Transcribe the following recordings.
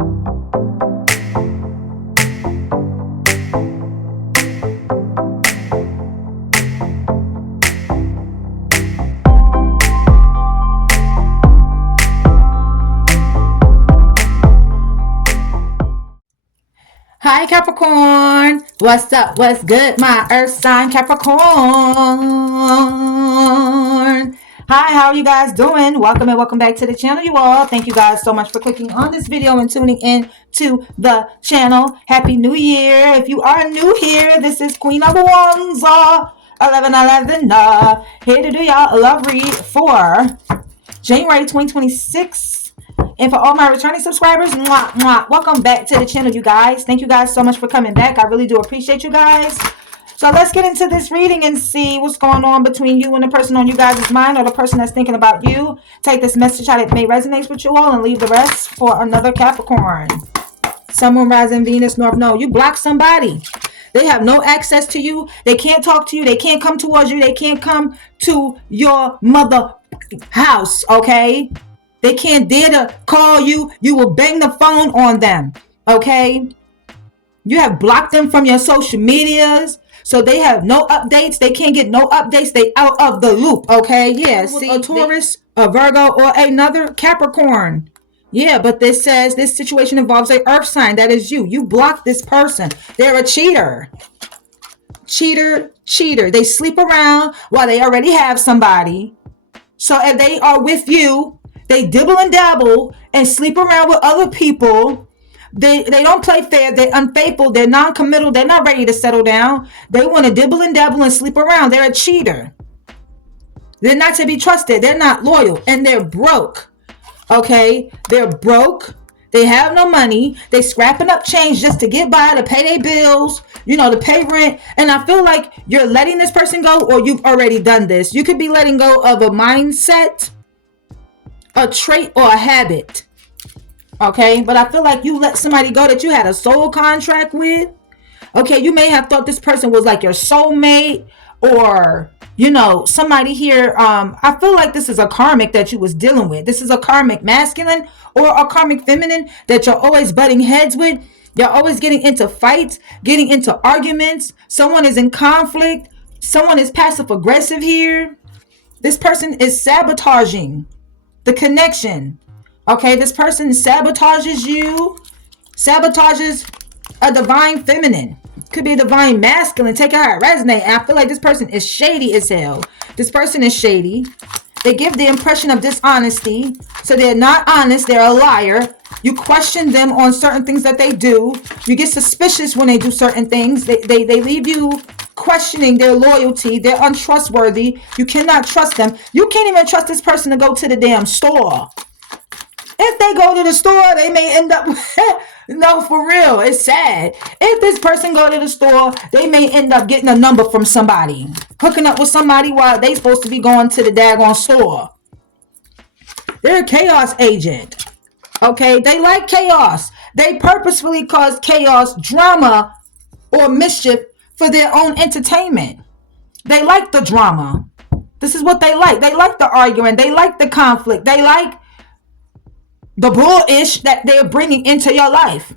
Hi Capricorn, what's up, what's good, my earth sign Capricorn? Hi, how are you guys doing? Welcome and welcome back to the channel, you all. Thank you guys so much for clicking on this video and tuning in to the channel. Happy New Year. If you are new here, this is Queen of Wands 1111 here to do y'all a love read for January 2026. And for all my returning subscribers, mwah, mwah, welcome back to the channel, you guys. Thank you guys so much for coming back. I really do appreciate you guys. So let's get into this reading and see what's going on between you and the person on you guys' mind, or the person that's thinking about you. Take this message how it may resonate with you all and leave the rest for another Capricorn. Sun, Moon, Rising, Venus, North Node. You block somebody. They have no access to you. They can't talk to you. They can't come towards you. They can't come to your mother house, okay? They can't dare to call you. You will bang the phone on them, okay? You have blocked them from your social medias, so they have no updates. They can't get no updates. They out of the loop, okay? Yeah, see, a Taurus, a Virgo, or another Capricorn. Yeah, but this says this situation involves an earth sign. That is you. You block this person. They're a cheater. Cheater. They sleep around while they already have somebody. So if they are with you, they dibble and dabble and sleep around with other people. They don't play fair. They're unfaithful. They're non-committal. They're not ready to settle down. They want to dibble and dabble and sleep around. They're a cheater. They're not to be trusted. They're not loyal. And they're broke. Okay? They're broke. They have no money. They scrapping up change just to get by, to pay their bills, to pay rent. And I feel like you're letting this person go, or you've already done this. You could be letting go of a mindset, a trait, or a habit, okay? But I feel like you let somebody go that you had a soul contract with. Okay, you may have thought this person was like your soulmate, or somebody here. I feel like this is a karmic that you was dealing with. This is a karmic masculine or a karmic feminine that you're always butting heads with. You're always getting into fights, getting into arguments. Someone is in conflict. Someone is passive aggressive here. This person is sabotaging the connection. Okay, this person sabotages you, sabotages a divine feminine. Could be a divine masculine. Take it how it resonates. I feel like this person is shady as hell. This person is shady. They give the impression of dishonesty. So they're not honest. They're a liar. You question them on certain things that they do. You get suspicious when they do certain things. They leave you questioning their loyalty. They're untrustworthy. You cannot trust them. You can't even trust this person to go to the damn store. If they go to the store, they may end up no, for real, it's sad. If this person go to the store, they may end up getting a number from somebody, hooking up with somebody while they supposed to be going to the daggone store. They're a chaos agent. Okay, they like chaos. They purposefully cause chaos, drama, or mischief for their own entertainment. They like the drama. This is what they like. They like the arguing. They like the conflict. They like the bullish that they're bringing into your life.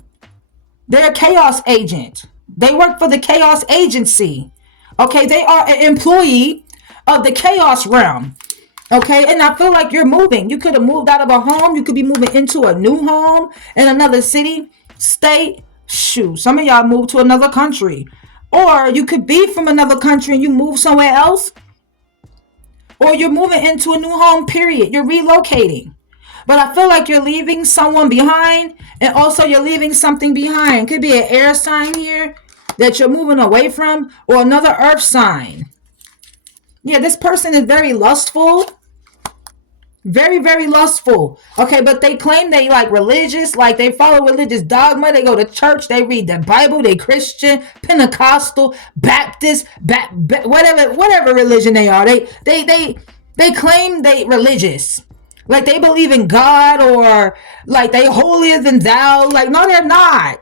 They're a chaos agent. They work for the chaos agency. Okay, they are an employee of the chaos realm. Okay, and I feel like you're moving. You could have moved out of a home. You could be moving into a new home in another city, state. Shoot, some of y'all moved to another country. Or you could be from another country and you move somewhere else. Or you're moving into a new home, period. You're relocating. But I feel like you're leaving someone behind, and also you're leaving something behind. Could be an air sign here that you're moving away from, or another earth sign. Yeah, this person is very lustful. Very, very lustful. Okay, but they claim they like religious, like they follow religious dogma. They go to church, they read the Bible, they Christian, Pentecostal, Baptist, whatever religion they are. They claim they religious. Like they believe in God, or like they holier than thou. Like, no, they're not.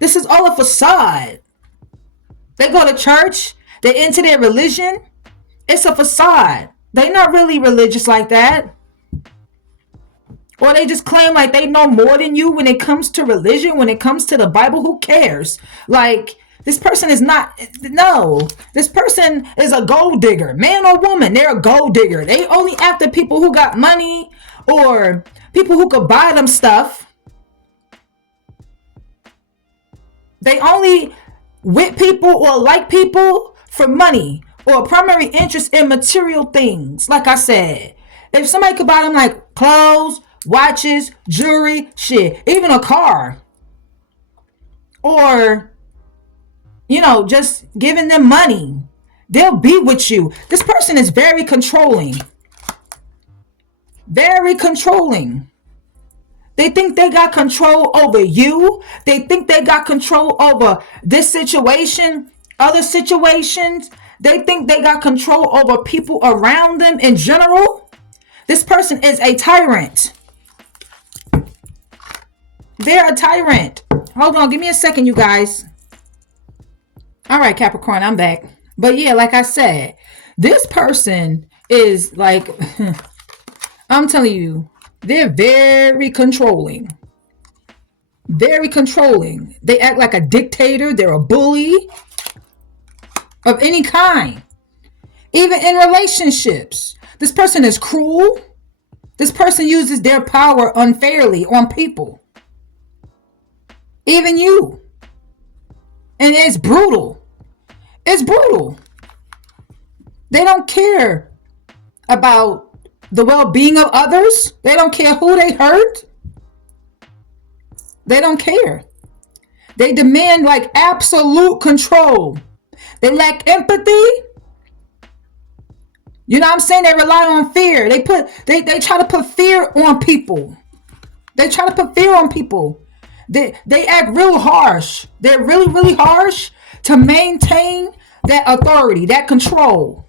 This is all a facade. They go to church, they're into their religion. It's a facade. They're not really religious like that. Or they just claim like they know more than you when it comes to religion, when it comes to the Bible. Who cares? Like, this person is not, no. This person is a gold digger. Man or woman, they're a gold digger. They only after people who got money or people who could buy them stuff. They only with people or like people for money or primary interest in material things. Like I said, if somebody could buy them like clothes, watches, jewelry, shit, even a car, or, you know, just giving them money, they'll be with you. This person is very controlling. Very controlling. They think they got control over you. They think they got control over this situation, other situations. They think they got control over people around them in general. This person is a tyrant. They're a tyrant. Hold on, give me a second, you guys. All right, Capricorn, I'm back. But yeah, like I said, this person is like, I'm telling you, they're very controlling. Very controlling. They act like a dictator. They're a bully of any kind. Even in relationships. This person is cruel. This person uses their power unfairly on people. Even you. And it's brutal. It's brutal. They don't care about the well-being of others. They don't care who they hurt. They don't care. They demand like absolute control. They lack empathy. You know what I'm saying? They rely on fear. They try to put fear on people. They try to put fear on people. They act real harsh. They're really, really harsh to maintain that authority, that control.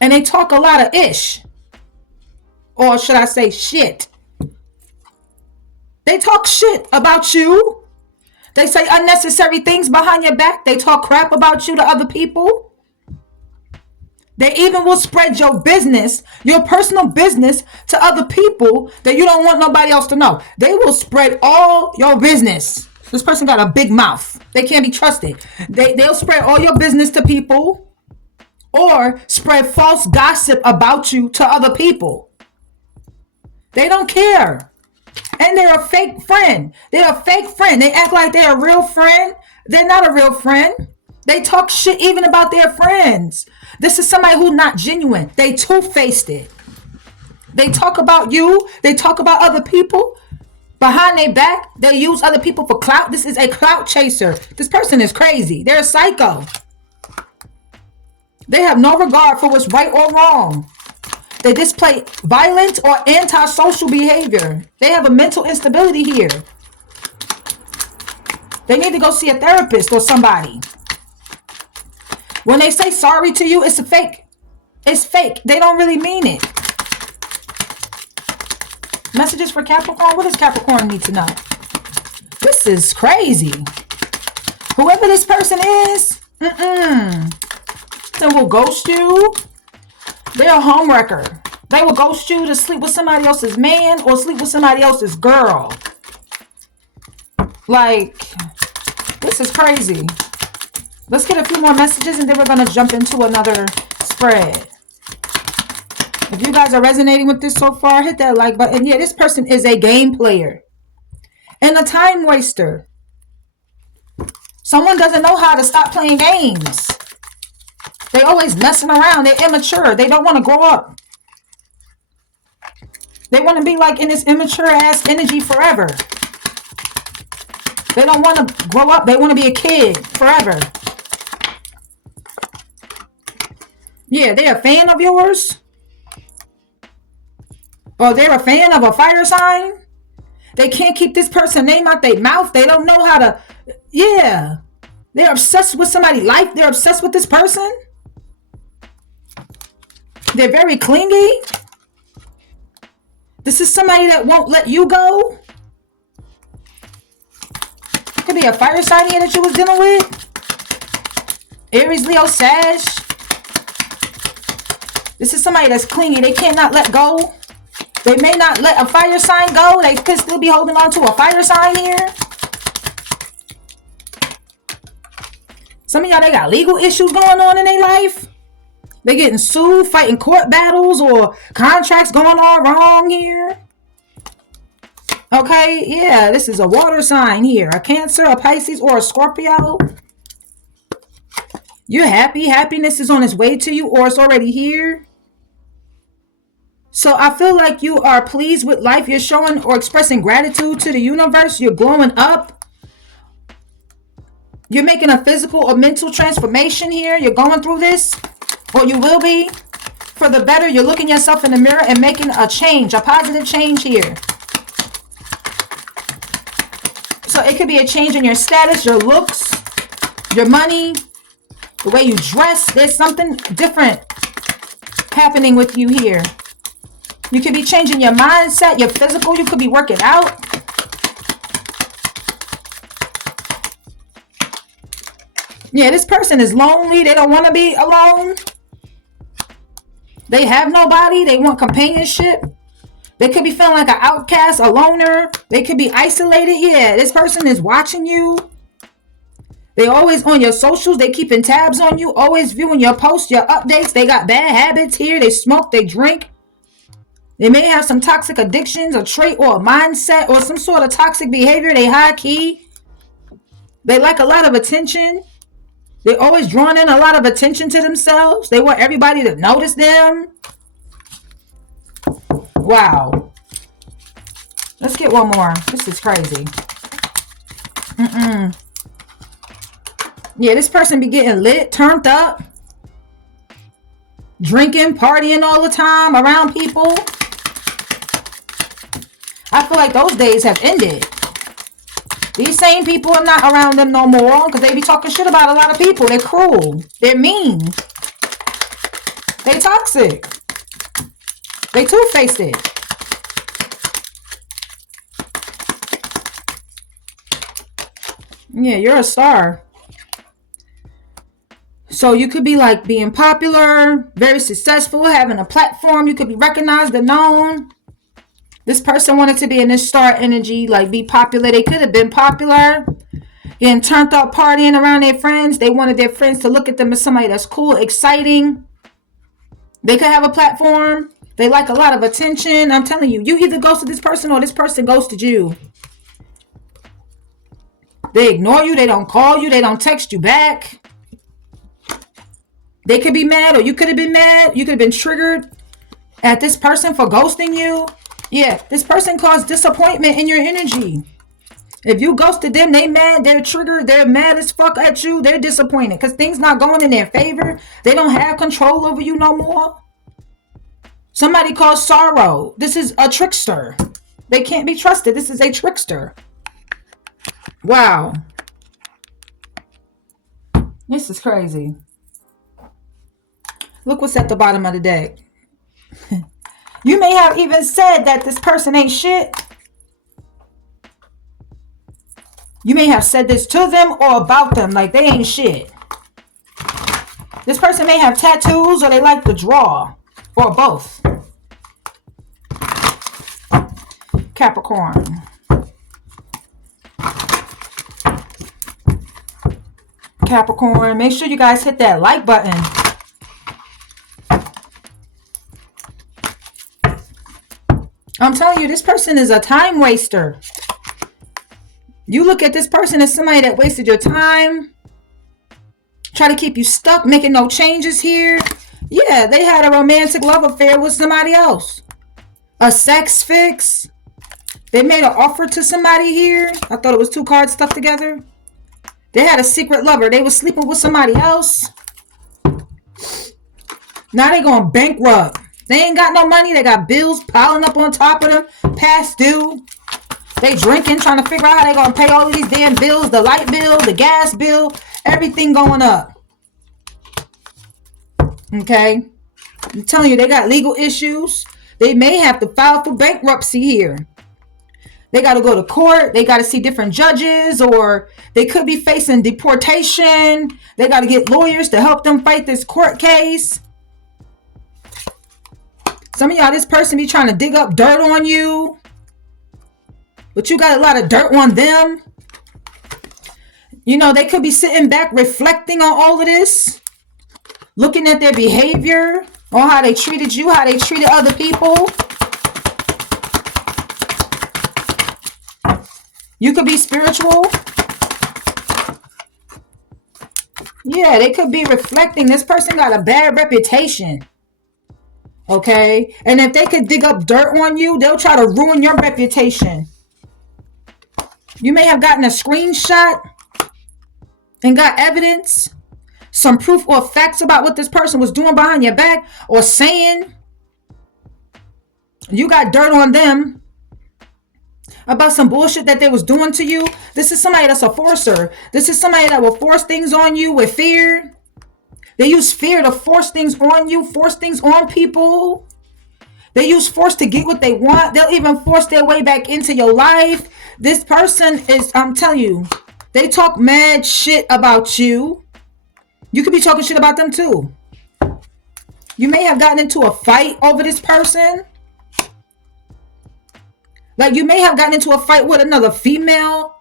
And they talk a lot of ish. Or should I say shit. They talk shit about you. They say unnecessary things behind your back. They talk crap about you to other people. They even will spread your business, your personal business, to other people that you don't want nobody else to know. They will spread all your business. This person got a big mouth. They can't be trusted. They'll spread all your business to people. Or spread false gossip about you to other people. They don't care. And they're a fake friend. They're a fake friend. They act like they're a real friend. They're not a real friend. They talk shit even about their friends. This is somebody who's not genuine. They two-faced it. They talk about you. They talk about other people. Behind their back, they use other people for clout. This is a clout chaser. This person is crazy. They're a psycho. They have no regard for what's right or wrong. They display violent or antisocial behavior. They have a mental instability here. They need to go see a therapist or somebody. When they say sorry to you, it's a fake. It's fake. They don't really mean it. Messages for Capricorn? What does Capricorn need to know? This is crazy. Whoever this person is, they will ghost you. They're a homewrecker. They will ghost you to sleep with somebody else's man or sleep with somebody else's girl. Like, this is crazy. Let's get a few more messages and then we're going to jump into another spread. If you guys are resonating with this so far, hit that like button. Yeah, this person is a game player and a time waster. Someone doesn't know how to stop playing games. They always messing around. They're immature. They don't want to grow up. They want to be like in this immature ass energy forever. They don't want to grow up. They want to be a kid forever. Yeah, they're a fan of yours. Or they're a fan of a fire sign. They can't keep this person's name out their mouth. They don't know how to. Yeah. They're obsessed with somebody's life. They're obsessed with this person. They're very clingy. This is somebody that won't let you go. Could be a fire sign here that you was dealing with. Aries, Leo, Sag. This is somebody that's clingy. They cannot let go. They may not let a fire sign go. They could still be holding on to a fire sign here. Some of y'all, they got legal issues going on in their life. They getting sued, fighting court battles, or contracts going all wrong here. Okay, yeah, this is a water sign here. A Cancer, a Pisces, or a Scorpio. You're happy. Happiness is on its way to you, or it's already here. So I feel like you are pleased with life. You're showing or expressing gratitude to the universe. You're glowing up. You're making a physical or mental transformation here. You're going through this, or you will be, for the better. You're looking yourself in the mirror and making a change, a positive change here. So it could be a change in your status, your looks, your money, the way you dress. There's something different happening with you here. You could be changing your mindset, your physical. You could be working out. Yeah, this person is lonely. They don't want to be alone. They have nobody. They want companionship. They could be feeling like an outcast, a loner. They could be isolated. Yeah, this person is watching you. They always on your socials. They keeping tabs on you. Always viewing your posts, your updates. They got bad habits here. They smoke. They drink. They may have some toxic addictions, a trait or a mindset, or some sort of toxic behavior. They high key. They like a lot of attention. They're always drawing in a lot of attention to themselves. They want everybody to notice them. Wow. Let's get one more. This is crazy. Yeah, this person be getting lit, turned up, drinking, partying all the time around people. I feel like those days have ended. These same people are not around them no more because they be talking shit about a lot of people. They're cruel. They're mean. They toxic. They two-faced it. Yeah, you're a star. So you could be like being popular, very successful, having a platform. You could be recognized and known. This person wanted to be in this star energy, like be popular. They could have been popular, getting turned up, partying around their friends. They wanted their friends to look at them as somebody that's cool, exciting. They could have a platform. They like a lot of attention. I'm telling you, you either ghosted this person or this person ghosted you. They ignore you. They don't call you. They don't text you back. They could be mad, or you could have been mad. You could have been triggered at this person for ghosting you. Yeah, this person caused disappointment in your energy. If you ghosted them, they mad, they're triggered, they're mad as fuck at you. They're disappointed because things not going in their favor. They don't have control over you no more. Somebody caused sorrow. This is a trickster. They can't be trusted. This is a trickster. Wow. This is crazy. Look what's at the bottom of the deck. You may have even said that this person ain't shit. You may have said this to them or about them, like they ain't shit. This person may have tattoos, or they like to draw, or both. Capricorn. Capricorn, make sure you guys hit that like button. I'm telling you, this person is a time waster. You look at this person as somebody that wasted your time. Try to keep you stuck, making no changes here. Yeah, they had a romantic love affair with somebody else. A sex fix. They made an offer to somebody here. I thought it was two cards stuck together. They had a secret lover. They were sleeping with somebody else. Now they going bankrupt. They ain't got no money. They got bills piling up on top of them. Past due. They drinking, trying to figure out how they going to pay all of these damn bills. The light bill, the gas bill, everything going up. Okay. I'm telling you, they got legal issues. They may have to file for bankruptcy here. They got to go to court. They got to see different judges, or they could be facing deportation. They got to get lawyers to help them fight this court case. Some of y'all, this person be trying to dig up dirt on you, but you got a lot of dirt on them. You know, they could be sitting back reflecting on all of this, looking at their behavior, on how they treated you, how they treated other people. You could be spiritual. Yeah, they could be reflecting. This person got a bad reputation. Okay? And if they could dig up dirt on you, they'll try to ruin your reputation. You may have gotten a screenshot and got evidence, some proof or facts about what this person was doing behind your back or saying. You got dirt on them about some bullshit that they was doing to you. This is somebody that's a forcer. This is somebody that will force things on you with fear. They use fear to force things on you, force things on people. They use force to get what they want. They'll even force their way back into your life. This person is, I'm telling you, they talk mad shit about you. You could be talking shit about them too. You may have gotten into a fight over this person. Like you may have gotten into a fight with another female.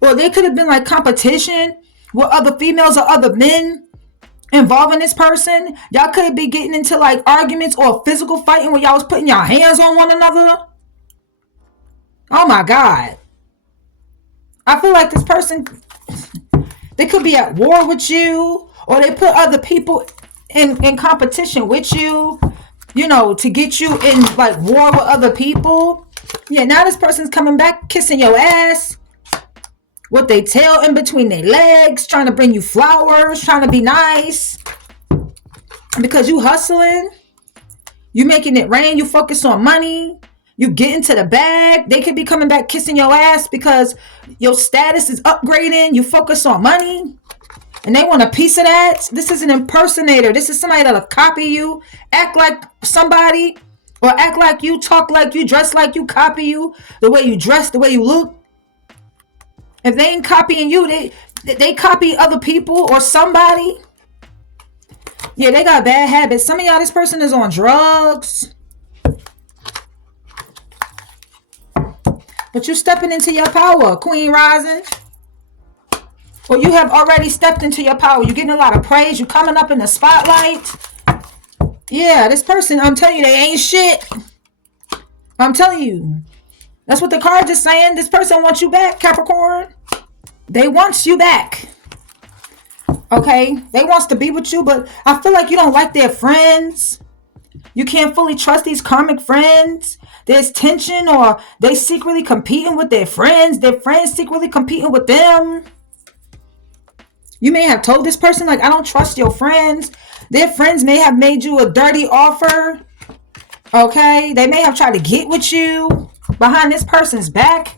Or there could have been like competition with other females or other men involving this person. Y'all could be getting into like arguments or physical fighting where y'all was putting your hands on one another. Oh my God. I feel like this person, they could be at war with you, or they put other people in competition with you, you know, to get you in like war with other people. Yeah, now this person's coming back, kissing your ass with their tail in between their legs, trying to bring you flowers, trying to be nice. Because you hustling, you making it rain, you focus on money, you get into the bag. They could be coming back kissing your ass because your status is upgrading. You focus on money and they want a piece of that. This is an impersonator. This is somebody that'll copy you, act like somebody, or act like you, talk like you, dress like you, copy you, the way you dress, the way you look. If they ain't copying you, they copy other people or somebody. Yeah, they got bad habits. Some of y'all, this person is on drugs. But you're stepping into your power, Queen Rising. Or you have already stepped into your power. You're getting a lot of praise. You're coming up in the spotlight. Yeah, this person, I'm telling you, they ain't shit. I'm telling you. That's what the card is saying. This person wants you back, Capricorn. They want you back. Okay? They wants to be with you, but I feel like you don't like their friends. You can't fully trust these karmic friends. There's tension, or they secretly competing with their friends. Their friends secretly competing with them. You may have told this person, like, I don't trust your friends. Their friends may have made you a dirty offer. Okay? They may have tried to get with you behind this person's back.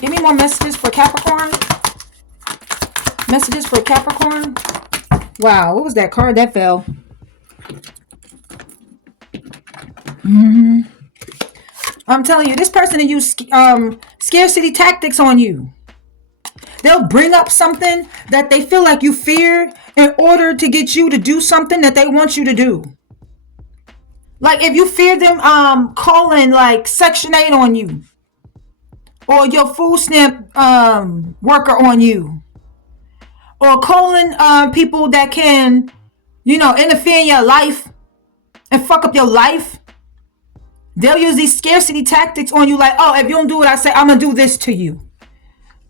Give me more messages for Capricorn. Messages for Capricorn. Wow, what was that card that fell? I'm telling you, this person will use scarcity tactics on you. They'll bring up something that they feel like you fear in order to get you to do something that they want you to do. Like if you fear them calling like Section 8 on you, or your food stamp worker on you, or calling people that can, you know, interfere in your life and fuck up your life. They'll use these scarcity tactics on you, like, oh, if you don't do what I say, I'm gonna do this to you.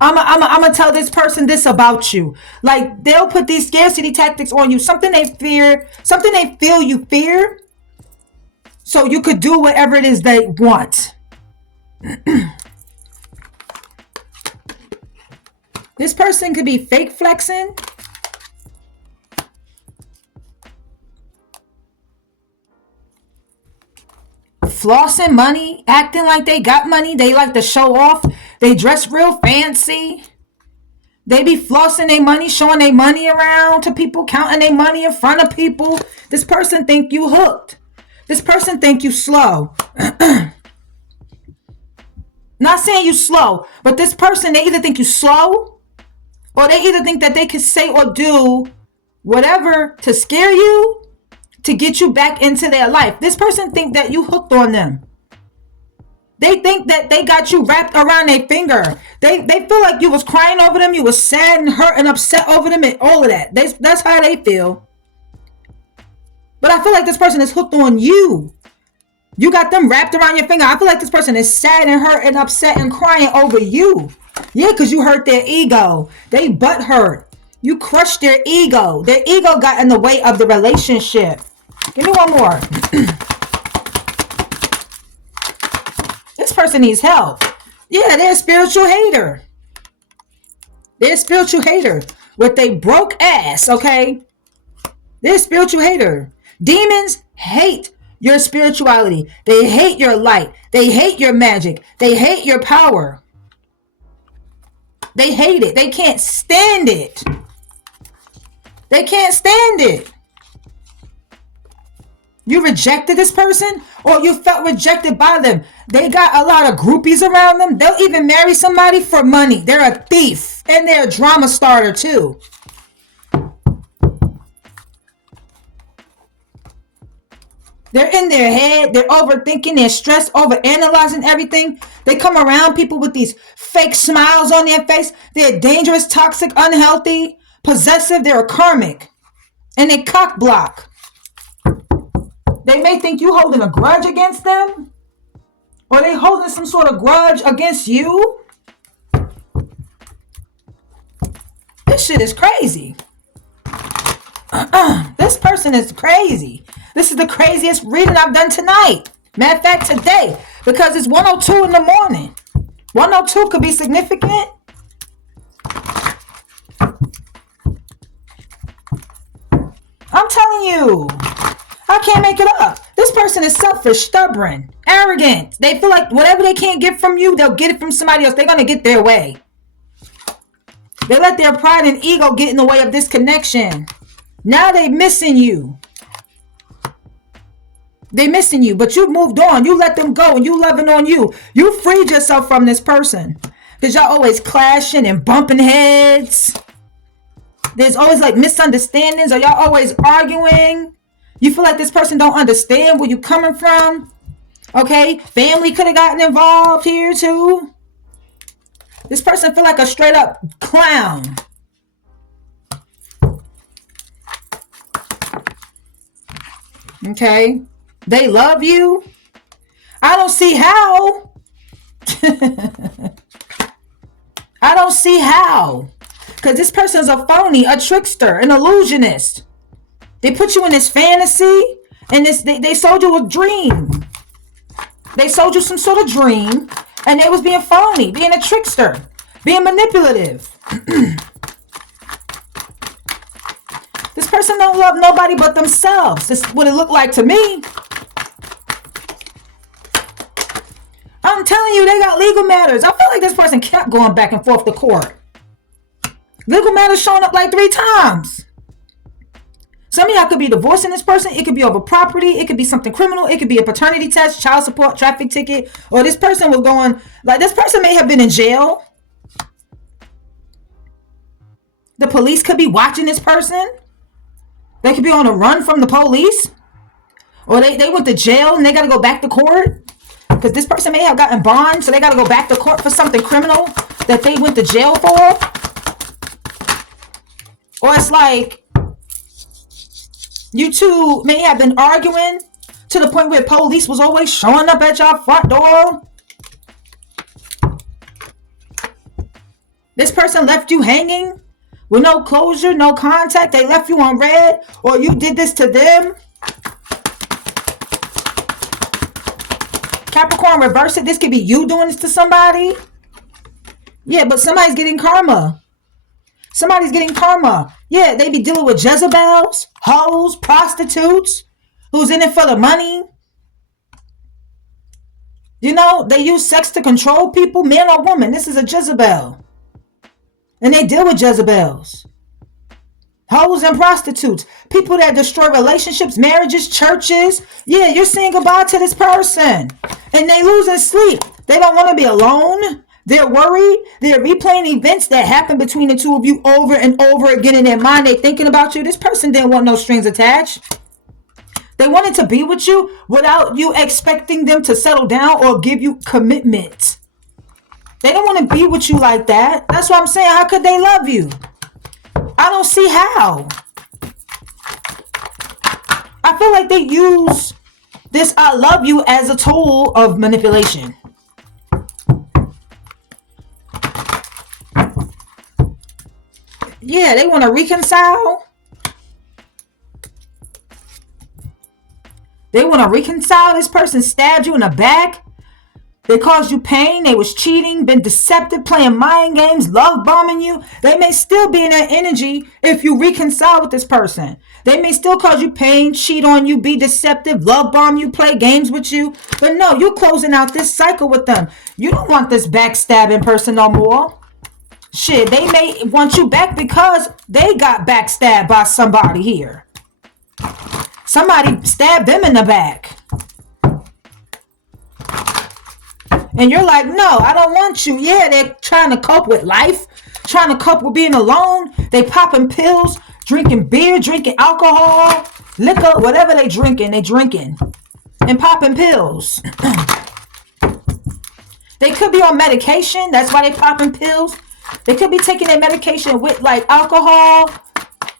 I'm gonna tell this person this about you. Like, they'll put these scarcity tactics on you, something they fear, something they feel you fear, so you could do whatever it is they want. This person could be fake flexing. Flossing money, acting like they got money. They like to show off. They dress real fancy. They be flossing their money, showing their money around to people, counting their money in front of people. This person think you hooked. This person think you slow. Not saying you slow, but this person, they either think you slow, or they either think that they can say or do whatever to scare you, to get you back into their life. This person think that you hooked on them. They think that they got you wrapped around their finger. They feel like you was crying over them. You was sad and hurt and upset over them and all of that. That's how they feel. But I feel like this person is hooked on you. You got them wrapped around your finger. I feel like this person is sad and hurt and upset and crying over you. Yeah, because you hurt their ego. They butt hurt. You crushed their ego. Their ego got in the way of the relationship. Give me one more. This person needs help. Yeah, they're a spiritual hater. They're a spiritual hater with a broke ass, okay? They're a spiritual hater. Demons hate your spirituality. They hate your light. They hate your magic. They hate your power. They hate it. They can't stand it. They can't stand it. You rejected this person, or you felt rejected by them. They got a lot of groupies around them. They'll even marry somebody for money. They're a thief, and they're a drama starter too. They're in their head. They're overthinking. They're stressed, overanalyzing everything. They come around people with these fake smiles on their face. They're dangerous, toxic, unhealthy, possessive. They're a karmic, and they cock block. They may think you holding a grudge against them, or they holding some sort of grudge against you. This shit is crazy. This person is crazy. This is the craziest reading I've done tonight. Matter of fact, today, because it's 1:02 in the morning. 1:02 could be significant. I'm telling you. I can't make it up. This person is selfish, stubborn, arrogant. They feel like whatever they can't get from you, they'll get it from somebody else. They're going to get their way. They let their pride and ego get in the way of this connection. Now they missing you. They missing you, but you moved on. You let them go and you loving on you. You freed yourself from this person. Because y'all always clashing and bumping heads. There's always like misunderstandings, or y'all always arguing. You feel like this person don't understand where you coming from. Okay, family could have gotten involved here too. This person feel like a straight up clown. Okay, they love you. I don't see how. I don't see how. Because this person is a phony, a trickster, an illusionist. They put you in this fantasy, and they sold you a dream. They sold you some sort of dream, and they was being phony, being a trickster, being manipulative. This person don't love nobody but themselves. This is what it looked like to me. I'm telling you, they got legal matters. I feel like this person kept going back and forth to court. Legal matters showing up like 3 times. Some of y'all could be divorcing this person. It could be over property. It could be something criminal. It could be a paternity test, child support, traffic ticket. Or this person was going, like this person may have been in jail. The police could be watching this person. They could be on a run from the police. Or they went to jail and they got to go back to court. Because this person may have gotten bond, so they got to go back to court for something criminal that they went to jail for. Or it's like, you two may have been arguing to the point where police was always showing up at your front door. This person left you hanging with no closure, no contact. They left you on red, or you did this to them. Capricorn, reverse it. This could be you doing this to somebody. Yeah, but somebody's getting karma. Somebody's getting karma. Yeah, they be dealing with Jezebels, hoes, prostitutes, who's in it for the money. You know, they use sex to control people, man or woman. This is a Jezebel. And they deal with Jezebels. Hoes and prostitutes. People that destroy relationships, marriages, churches. Yeah, you're saying goodbye to this person. And they losing sleep. They don't want to be alone. They're worried. They're replaying events that happened between the two of you over and over again in their mind. They're thinking about you. This person didn't want no strings attached. They wanted to be with you without you expecting them to settle down or give you commitment. They don't want to be with you like that. That's what I'm saying. How could they love you? I don't see how. I feel like they use this "I love you" as a tool of manipulation. Yeah, they want to reconcile. They want to reconcile. This person stabbed you in the back. They caused you pain. They was cheating, been deceptive, playing mind games, love bombing you. They may still be in that energy if you reconcile with this person. They may still cause you pain, cheat on you, be deceptive, love bomb you, play games with you. But no, you're closing out this cycle with them. You don't want this backstabbing person no more. Shit, they may want you back because they got backstabbed by somebody here. Somebody stabbed them in the back. And you're like, no, I don't want you. Yeah, they're trying to cope with life, trying to cope with being alone. They popping pills, drinking beer, drinking alcohol, liquor, whatever they drinking and popping pills. They could be on medication. That's why they popping pills. They could be taking their medication with like alcohol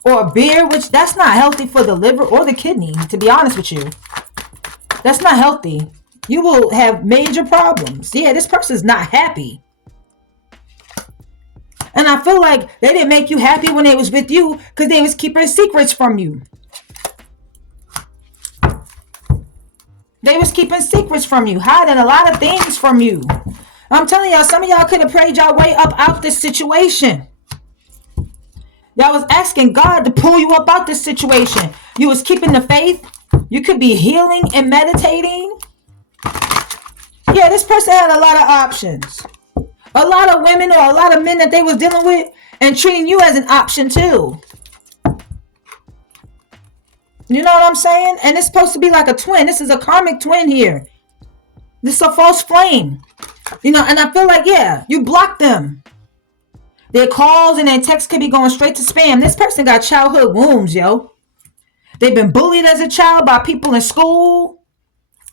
or beer, which that's not healthy for the liver or the kidney, to be honest with you. That's not healthy. You will have major problems. Yeah, this person's not happy. And I feel like they didn't make you happy when they was with you because they was keeping secrets from you. They was keeping secrets from you, hiding a lot of things from you. I'm telling y'all, some of y'all could have prayed y'all way up out this situation. Y'all was asking God to pull you up out this situation. You was keeping the faith. You could be healing and meditating. Yeah, this person had a lot of options. A lot of women or a lot of men that they was dealing with and treating you as an option too. You know what I'm saying? And it's supposed to be like a twin. This is a karmic twin here. This is a false flame. You know, and I feel like, yeah, you blocked them. Their calls and their texts could be going straight to spam. This person got childhood wounds, yo. They've been bullied as a child by people in school.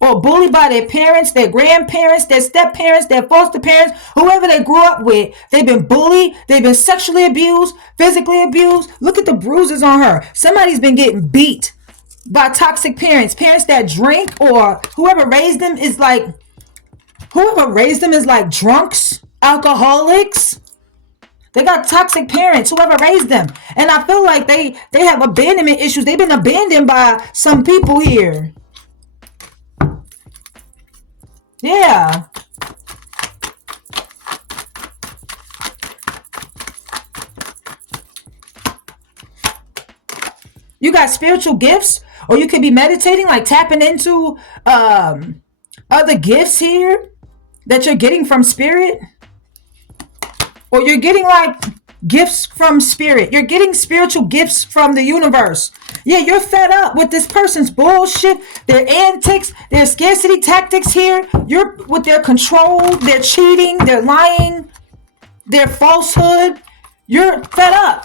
Or bullied by their parents, their grandparents, their step-parents, their foster parents, whoever they grew up with. They've been bullied. They've been sexually abused, physically abused. Look at the bruises on her. Somebody's been getting beat by toxic parents. Parents that drink, or whoever raised them is like drunks, alcoholics. They got toxic parents, whoever raised them. And I feel like they have abandonment issues. They've been abandoned by some people here. Yeah. You got spiritual gifts, or you could be meditating, like tapping into other gifts here that you're getting from spirit. Or you're getting like gifts from spirit. You're getting spiritual gifts from the universe. Yeah, you're fed up with this person's bullshit, their antics, their scarcity tactics here. You're with their control, their cheating, their lying, their falsehood. You're fed up.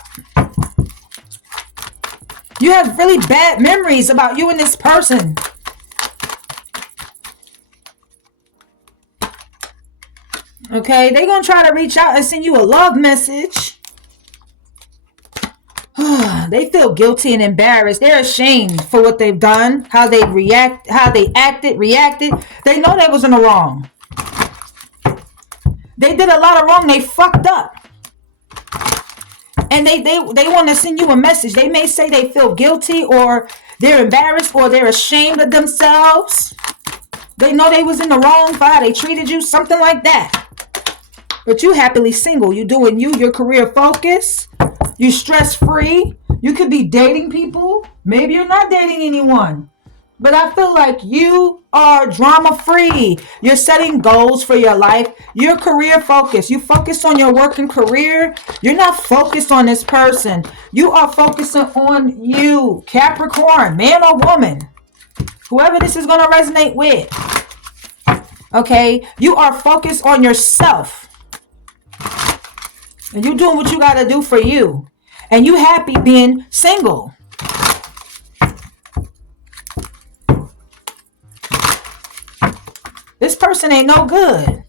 You have really bad memories about you and this person. Okay, they're going to try to reach out and send you a love message. They feel guilty and embarrassed. They're ashamed for what they've done, how they reacted. They know they was in the wrong. They did a lot of wrong. They fucked up. And they want to send you a message. They may say they feel guilty, or they're embarrassed, or they're ashamed of themselves. They know they was in the wrong for how they treated you, something like that. But you happily single. You doing you, your career focus. You stress free. You could be dating people. Maybe you're not dating anyone. But I feel like you are drama free. You're setting goals for your life. You're career focused. You focus on your work and career. You're not focused on this person. You are focusing on you. Capricorn, man or woman. Whoever this is going to resonate with. Okay? You are focused on yourself. And you doing what you got to do for you. And you happy being single. This person ain't no good.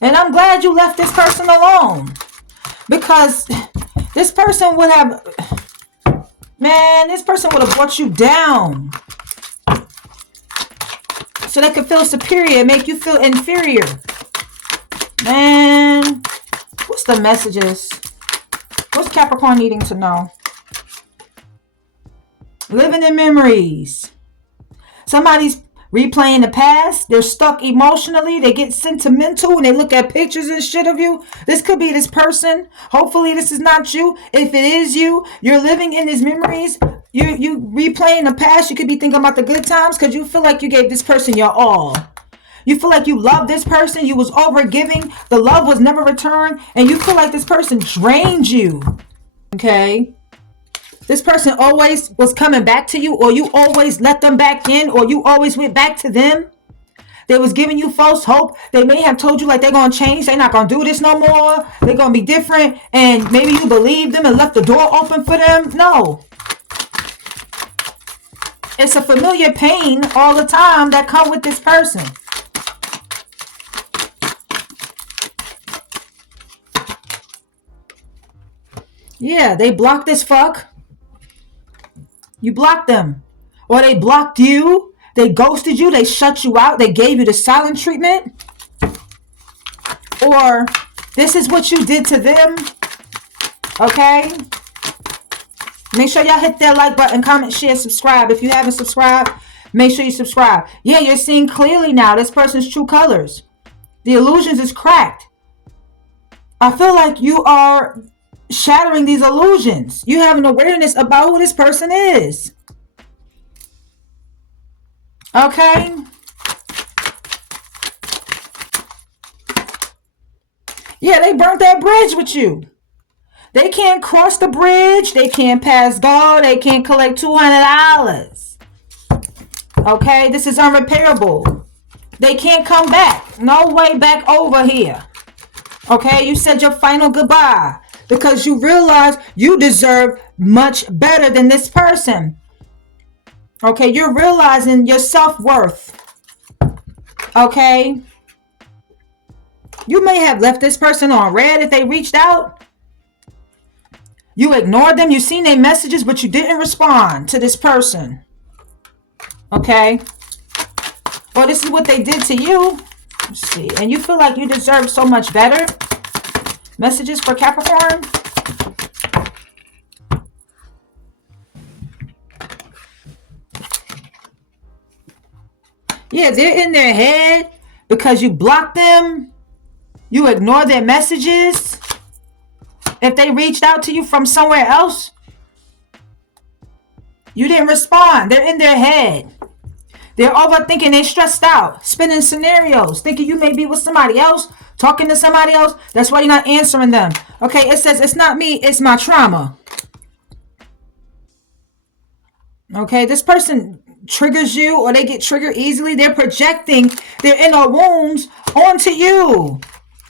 And I'm glad you left this person alone. Because this person would have... Man, this person would have brought you down. So they could feel superior and make you feel inferior. Man, what's the messages? What's Capricorn needing to know? Living in memories. Somebody's replaying the past. They're stuck emotionally. They get sentimental when they look at pictures and shit of you. This could be this person. Hopefully this is not you. If it is you, you're living in these memories. You replaying the past. You could be thinking about the good times because you feel like you gave this person your all. You feel like you love this person. You was overgiving. The love was never returned. And you feel like this person drained you. Okay? This person always was coming back to you, or you always let them back in, or you always went back to them. They was giving you false hope. They may have told you like they're going to change. They're not going to do this no more. They're going to be different. And maybe you believed them and left the door open for them. No. It's a familiar pain all the time that come with this person. Yeah, they blocked this fuck. You blocked them. Or they blocked you. They ghosted you. They shut you out. They gave you the silent treatment. Or this is what you did to them. Okay? Make sure y'all hit that like button, comment, share, subscribe. If you haven't subscribed, make sure you subscribe. Yeah, you're seeing clearly now this person's true colors. The illusions is cracked. I feel like you are shattering these illusions. You have an awareness about who this person is. Okay? Yeah, they burnt that bridge with you. They can't cross the bridge. They can't pass go. They can't collect $200. Okay? This is unrepairable. They can't come back. No way back over here. Okay? You said your final goodbye. Because you realize you deserve much better than this person. Okay, you're realizing your self-worth. Okay? You may have left this person on red if they reached out. You ignored them. You seen their messages, but you didn't respond to this person. Okay? Or this is what they did to you. Let's see. And you feel like you deserve so much better. Messages for Capricorn. Yeah, they're in their head because you blocked them. You ignore their messages. If they reached out to you from somewhere else, you didn't respond. They're in their head. They're overthinking. They're stressed out. Spinning scenarios. Thinking you may be with somebody else. Talking to somebody else. That's why you're not answering them. Okay, it says it's not me. It's my trauma. Okay, this person triggers you or they get triggered easily. They're projecting their inner wounds onto you.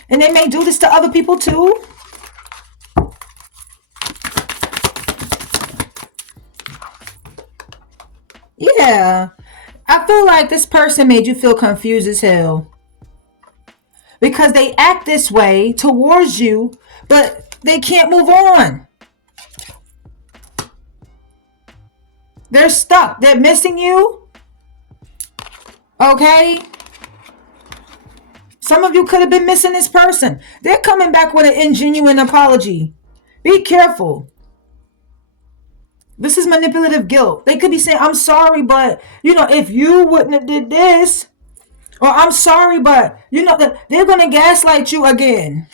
And they may do this to other people too. Yeah. I feel like this person made you feel confused as hell. Because they act this way towards you, but they can't move on. They're stuck. They're missing you. Okay? Some of you could have been missing this person. They're coming back with an ingenuine apology. Be careful. This is manipulative guilt. They could be saying, I'm sorry, but, if you wouldn't have did this, or I'm sorry, but, they're going to gaslight you again.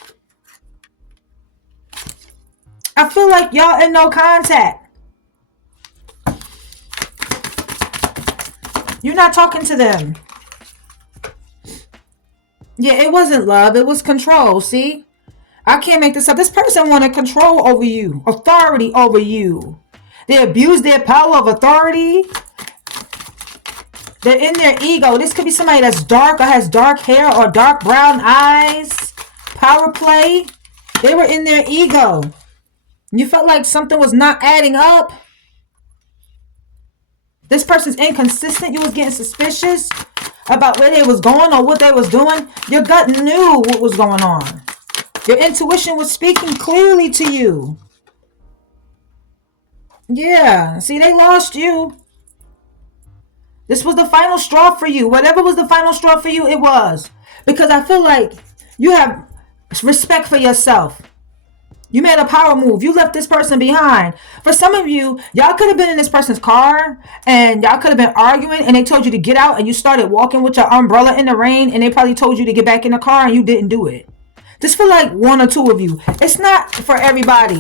I feel like y'all in no contact. You're not talking to them. Yeah, it wasn't love. It was control, see? I can't make this up. This person wanted control over you, authority over you. They abuse their power of authority. They're in their ego. This could be somebody that's dark or has dark hair or dark brown eyes. Power play. They were in their ego. You felt like something was not adding up. This person's inconsistent. You was getting suspicious about where they was going or what they was doing. Your gut knew what was going on. Your intuition was speaking clearly to you. Yeah. See, they lost you. This was the final straw for you. Whatever was the final straw for you, it was. Because I feel like you have respect for yourself. You made a power move. You left this person behind. For some of you, y'all could have been in this person's car and y'all could have been arguing and they told you to get out and you started walking with your umbrella in the rain and they probably told you to get back in the car and you didn't do it. This for like one or two of you. It's not for everybody.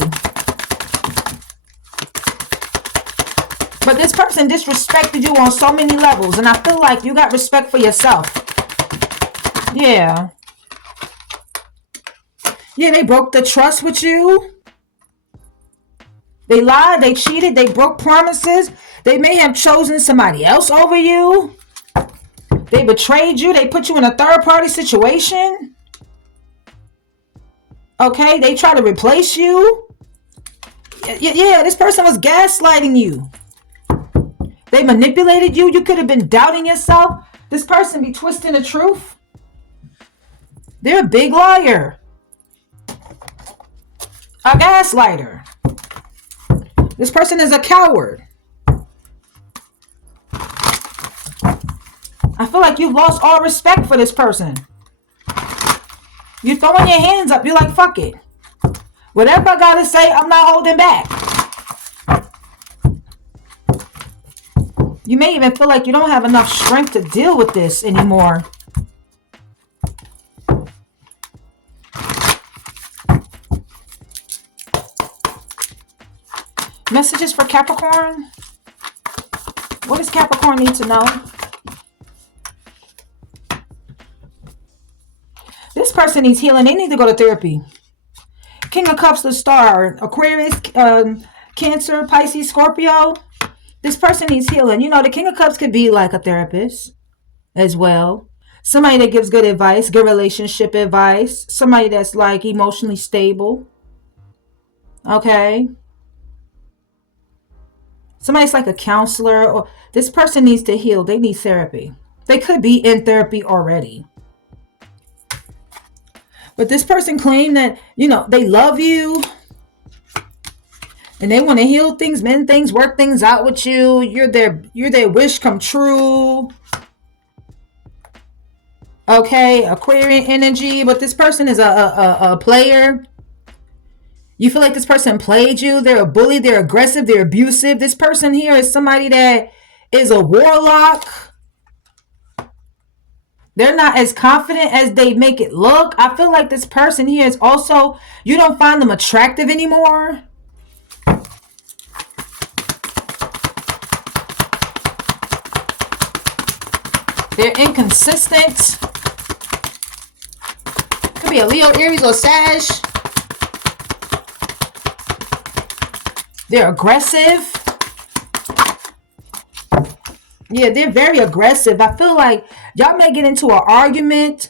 But this person disrespected you on so many levels and I feel like you got respect for yourself. Yeah. Yeah, they broke the trust with you. They lied, they cheated, they broke promises. They may have chosen somebody else over you. They betrayed you. They put you in a third-party situation. Okay, they try to replace you. Yeah, this person was gaslighting you. They manipulated you. You could have been doubting yourself. This person be twisting the truth. They're a big liar. A gaslighter. This person is a coward. I feel like you've lost all respect for this person. You're throwing your hands up. You're like, fuck it. Whatever I gotta say, I'm not holding back. You may even feel like you don't have enough strength to deal with this anymore. Messages for Capricorn? What does Capricorn need to know? This person needs healing. They need to go to therapy. King of Cups, the Star, Aquarius, Cancer, Pisces, Scorpio. This person needs healing. You know, the King of Cups could be like a therapist as well. Somebody that gives good advice, good relationship advice. Somebody that's like emotionally stable. Okay. Somebody's like a counselor. Or this person needs to heal. They need therapy. They could be in therapy already. But this person claimed that, you know, they love you. And they want to heal things, mend things, work things out with you. You're their wish come true. Okay, Aquarian energy. But this person is a player. You feel like this person played you. They're a bully. They're aggressive. They're abusive. This person here is somebody that is a warlock. They're not as confident as they make it look. I feel like this person here is also, you don't find them attractive anymore. They're inconsistent. Could be a Leo, Aries, or Sag. They're aggressive. Yeah, they're very aggressive. I feel like y'all may get into an argument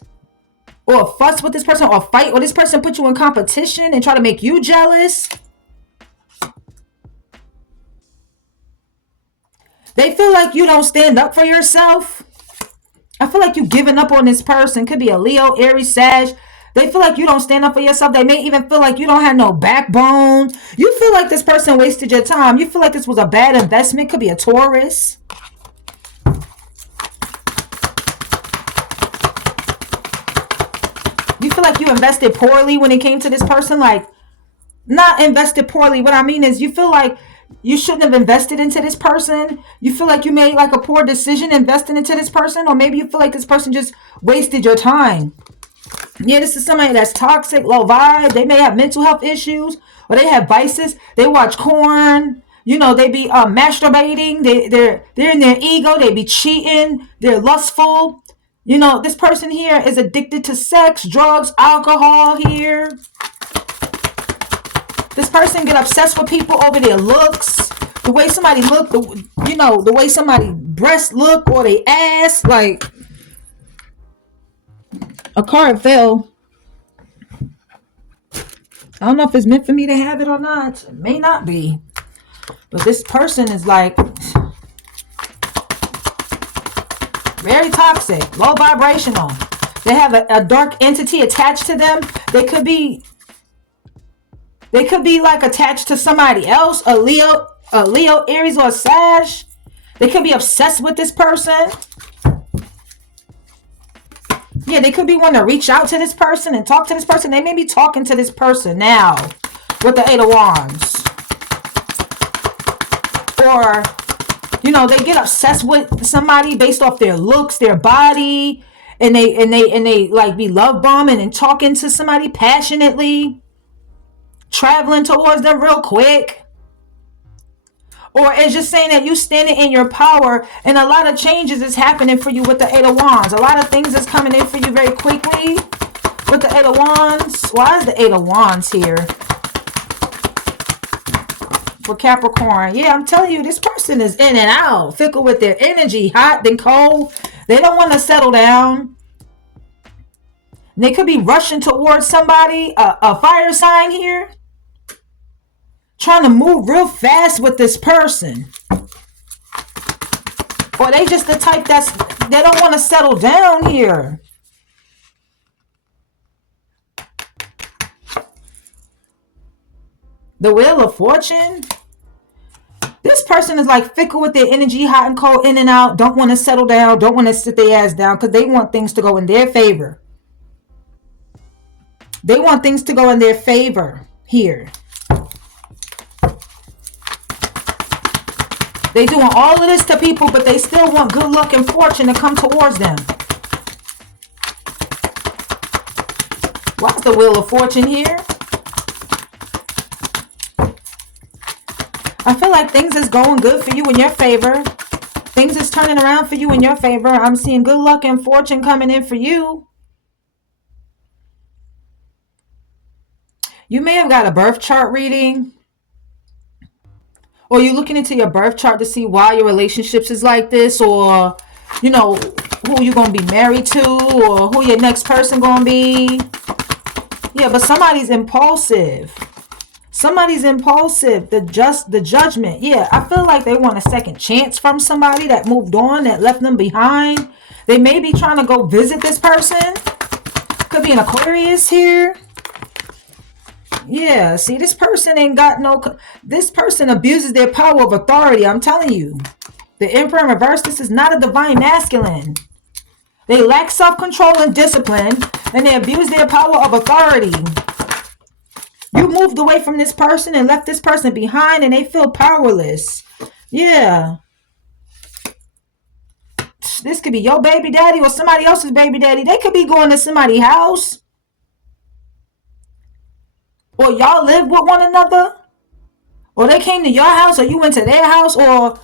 or a fuss with this person or a fight, or this person put you in competition and try to make you jealous. They feel like you don't stand up for yourself. I feel like you've given up on this person. Could be a Leo, Aries, Sag. They feel like you don't stand up for yourself. They may even feel like you don't have no backbone. You feel like this person wasted your time. You feel like this was a bad investment. Could be a Taurus. You feel like you invested poorly when it came to this person. Like, not invested poorly. What I mean is you feel like you shouldn't have invested into this person. You feel like you made like a poor decision investing into this person. Or maybe you feel like this person just wasted your time. Yeah, this is somebody that's toxic, low vibe. They may have mental health issues or they have vices. They watch porn. You know, they be masturbating. They're in their ego. They be cheating. They're lustful. You know, this person here is addicted to sex, drugs, alcohol here. This person get obsessed with people over their looks. The way somebody look, the way somebody breasts look or they ass. Like, a card fell. I don't know if it's meant for me to have it or not. It may not be. But this person is like very toxic, low vibrational. They have a dark entity attached to them. They could be like attached to somebody else, a Leo, Aries, or a Sag. They could be obsessed with this person. Yeah, they could be wanting to reach out to this person and talk to this person. They may be talking to this person now with the Eight of Wands. Or, they get obsessed with somebody based off their looks, their body, and they like be love bombing and talking to somebody passionately, traveling towards them real quick. Or it's just saying that you standing in your power and a lot of changes is happening for you with the Eight of Wands. A lot of things is coming in for you very quickly with the Eight of Wands. Why is the Eight of Wands here? For Capricorn. Yeah, I'm telling you, this person is in and out. Fickle with their energy. Hot then cold. They don't want to settle down. They could be rushing towards somebody. A fire sign here. Trying to move real fast with this person. Or they just the type they don't want to settle down here. The Wheel of Fortune. This person is like fickle with their energy, hot and cold, in and out, don't want to settle down, don't want to sit their ass down because they want things to go in their favor. They want things to go in their favor here. They doing all of this to people, but they still want good luck and fortune to come towards them. What's the Wheel of Fortune here? I feel like things is going good for you in your favor. Things is turning around for you in your favor. I'm seeing good luck and fortune coming in for you. You may have got a birth chart reading. Or you're looking into your birth chart to see why your relationships is like this. Or, who you're going to be married to. Or who your next person going to be. Yeah, but somebody's impulsive. Somebody's impulsive. The judgment. Yeah, I feel like they want a second chance from somebody that moved on, that left them behind. They may be trying to go visit this person. Could be an Aquarius here. Yeah, see, this person ain't got this person abuses their power of authority. I'm telling you. The Emperor in reverse, this is not a divine masculine. They lack self-control and discipline, and they abuse their power of authority. You moved away from this person and left this person behind, and they feel powerless. Yeah. This could be your baby daddy or somebody else's baby daddy. They could be going to somebody's house. Or y'all live with one another. Or they came to your house or you went to their house. Or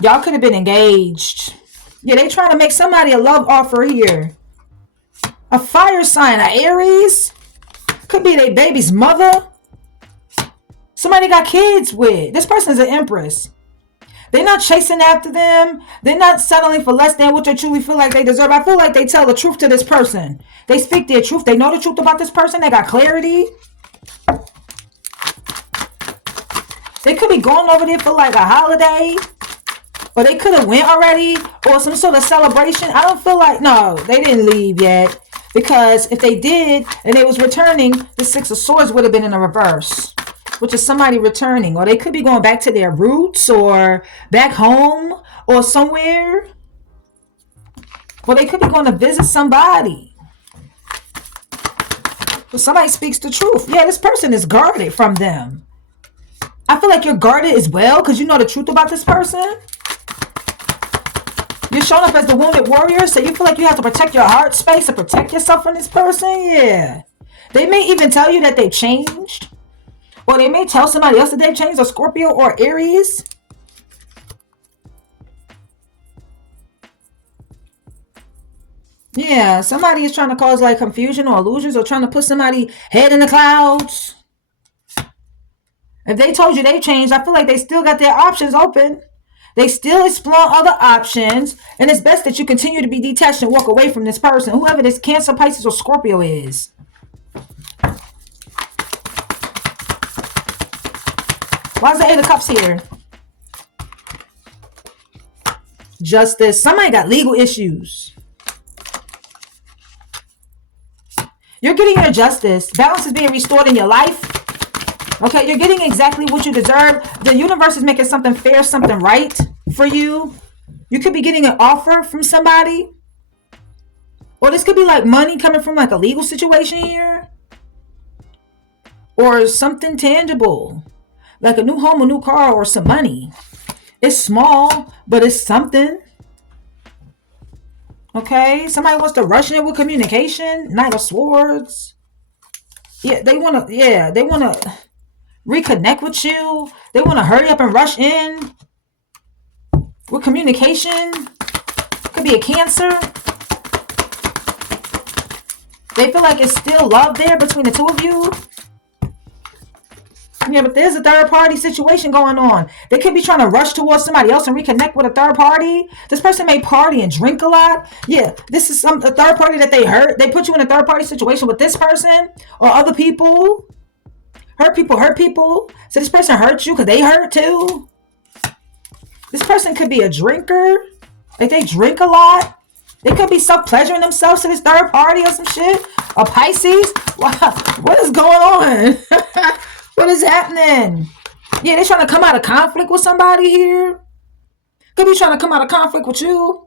y'all could have been engaged. Yeah, they trying to make somebody a love offer here. A fire sign, an Aries. Could be their baby's mother. Somebody got kids with. This person is an Empress. They're not chasing after them. They're not settling for less than what they truly feel like they deserve. I feel like they tell the truth to this person. They speak their truth. They know the truth about this person. They got clarity. They could be going over there for like a holiday. Or they could have went already. Or some sort of celebration. I don't feel like, no, they didn't leave yet. Because if they did and they was returning, the Six of Swords would have been in the reverse. Which is somebody returning. Or they could be going back to their roots. Or back home. Or somewhere. Or they could be going to visit somebody. But somebody speaks the truth. Yeah, this person is guarded from them. I feel like you're guarded as well because you know the truth about this person. You're showing up as the wounded warrior, so you feel like you have to protect your heart space and protect yourself from this person. Yeah. They may even tell you that they changed. Or they may tell somebody else that they've changed, a Scorpio or Aries. Yeah, somebody is trying to cause like confusion or illusions or trying to put somebody head in the clouds. If they told you they changed, I feel like they still got their options open. They still explore other options. And it's best that you continue to be detached and walk away from this person. Whoever this Cancer, Pisces, or Scorpio is. Why is the Eight of Cups here? Justice. Somebody got legal issues. You're getting your justice. Balance is being restored in your life. Okay, you're getting exactly what you deserve. The universe is making something fair, something right for you. You could be getting an offer from somebody. Or this could be like money coming from like a legal situation here. Or something tangible. Like a new home, a new car, or some money. It's small, but it's something. Okay, somebody wants to rush in with communication. Knight of Swords. Yeah, they want to reconnect with you. They want to hurry up and rush in with communication. Could be a Cancer. They feel like it's still love there between the two of you. Yeah, but there's a third party situation going on. They could be trying to rush towards somebody else and reconnect with a third party. This person may party and drink a lot. Yeah, this is a third party that they hurt. They put you in a third party situation with this person or other people. Hurt people. So this person hurt you because they hurt too. This person could be a drinker. Like they drink a lot. They could be self-pleasuring themselves to this third party or some shit. A Pisces. Wow, what is going on? What is happening? Yeah, they're trying to come out of conflict with somebody here. Could be trying to come out of conflict with you.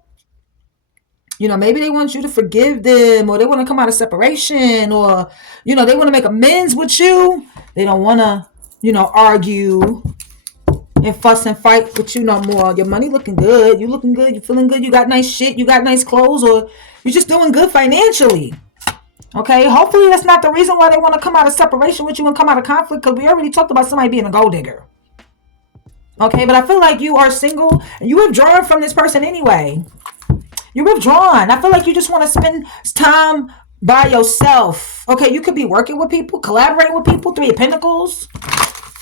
You know, maybe they want you to forgive them, or they want to come out of separation, or, you know, they want to make amends with you. They don't want to, you know, argue and fuss and fight with you no more. Your money looking good. You looking good. You feeling good. You got nice shit. You got nice clothes, or you're just doing good financially. Okay, hopefully that's not the reason why they want to come out of separation with you and come out of conflict, because we already talked about somebody being a gold digger. Okay, but I feel like you are single and you withdrawn from this person anyway. You're withdrawn. I feel like you just want to spend time by yourself. Okay, you could be working with people, collaborating with people, Three of Pentacles.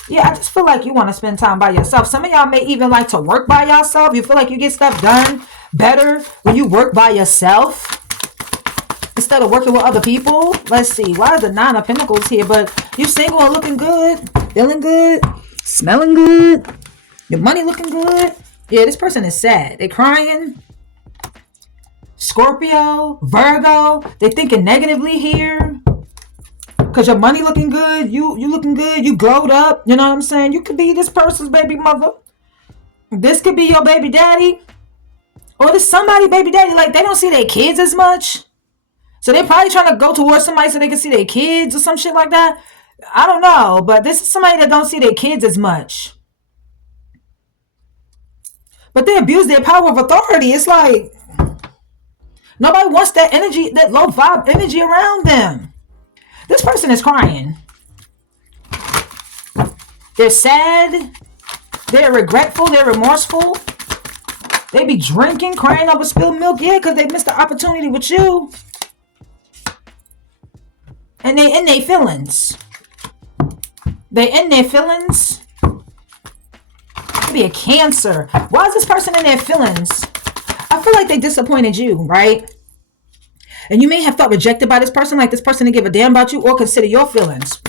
Yeah, I just feel like you want to spend time by yourself. Some of y'all may even like to work by yourself. You feel like you get stuff done better when you work by yourself instead of working with other people. Let's see. Why is the Nine of Pentacles here? But you single and looking good, feeling good, smelling good, your money looking good. Yeah, this person is sad. They're crying. Scorpio, Virgo, they're thinking negatively here. Because your money looking good, you looking good, you glowed up. You know what I'm saying? You could be this person's baby mother. This could be your baby daddy. Or this somebody baby daddy. Like, they don't see their kids as much. So they're probably trying to go towards somebody so they can see their kids or some shit like that. I don't know. But this is somebody that don't see their kids as much. But they abuse their power of authority. It's like nobody wants that energy, that low vibe energy around them. This person is crying. They're sad. They're regretful. They're remorseful. They be drinking, crying over spilled milk. Yeah, because they missed the opportunity with you. And they in their feelings. They in their feelings. Could be a Cancer. Why is this person in their feelings? I feel like they disappointed you, right? And you may have felt rejected by this person, like this person didn't give a damn about you or consider your feelings.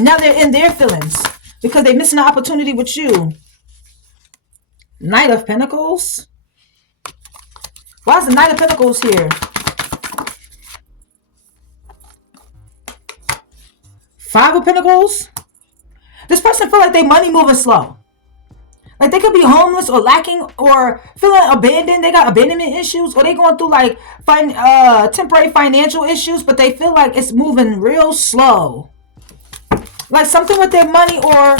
Now they're in their feelings because they're missing the opportunity with you. Knight of Pentacles. Why is the Knight of Pentacles here? Five of Pentacles. This person feel like they money moving slow. Like they could be homeless or lacking or feeling abandoned. They got abandonment issues, or they going through like temporary financial issues, but they feel like it's moving real slow. Like something with their money, or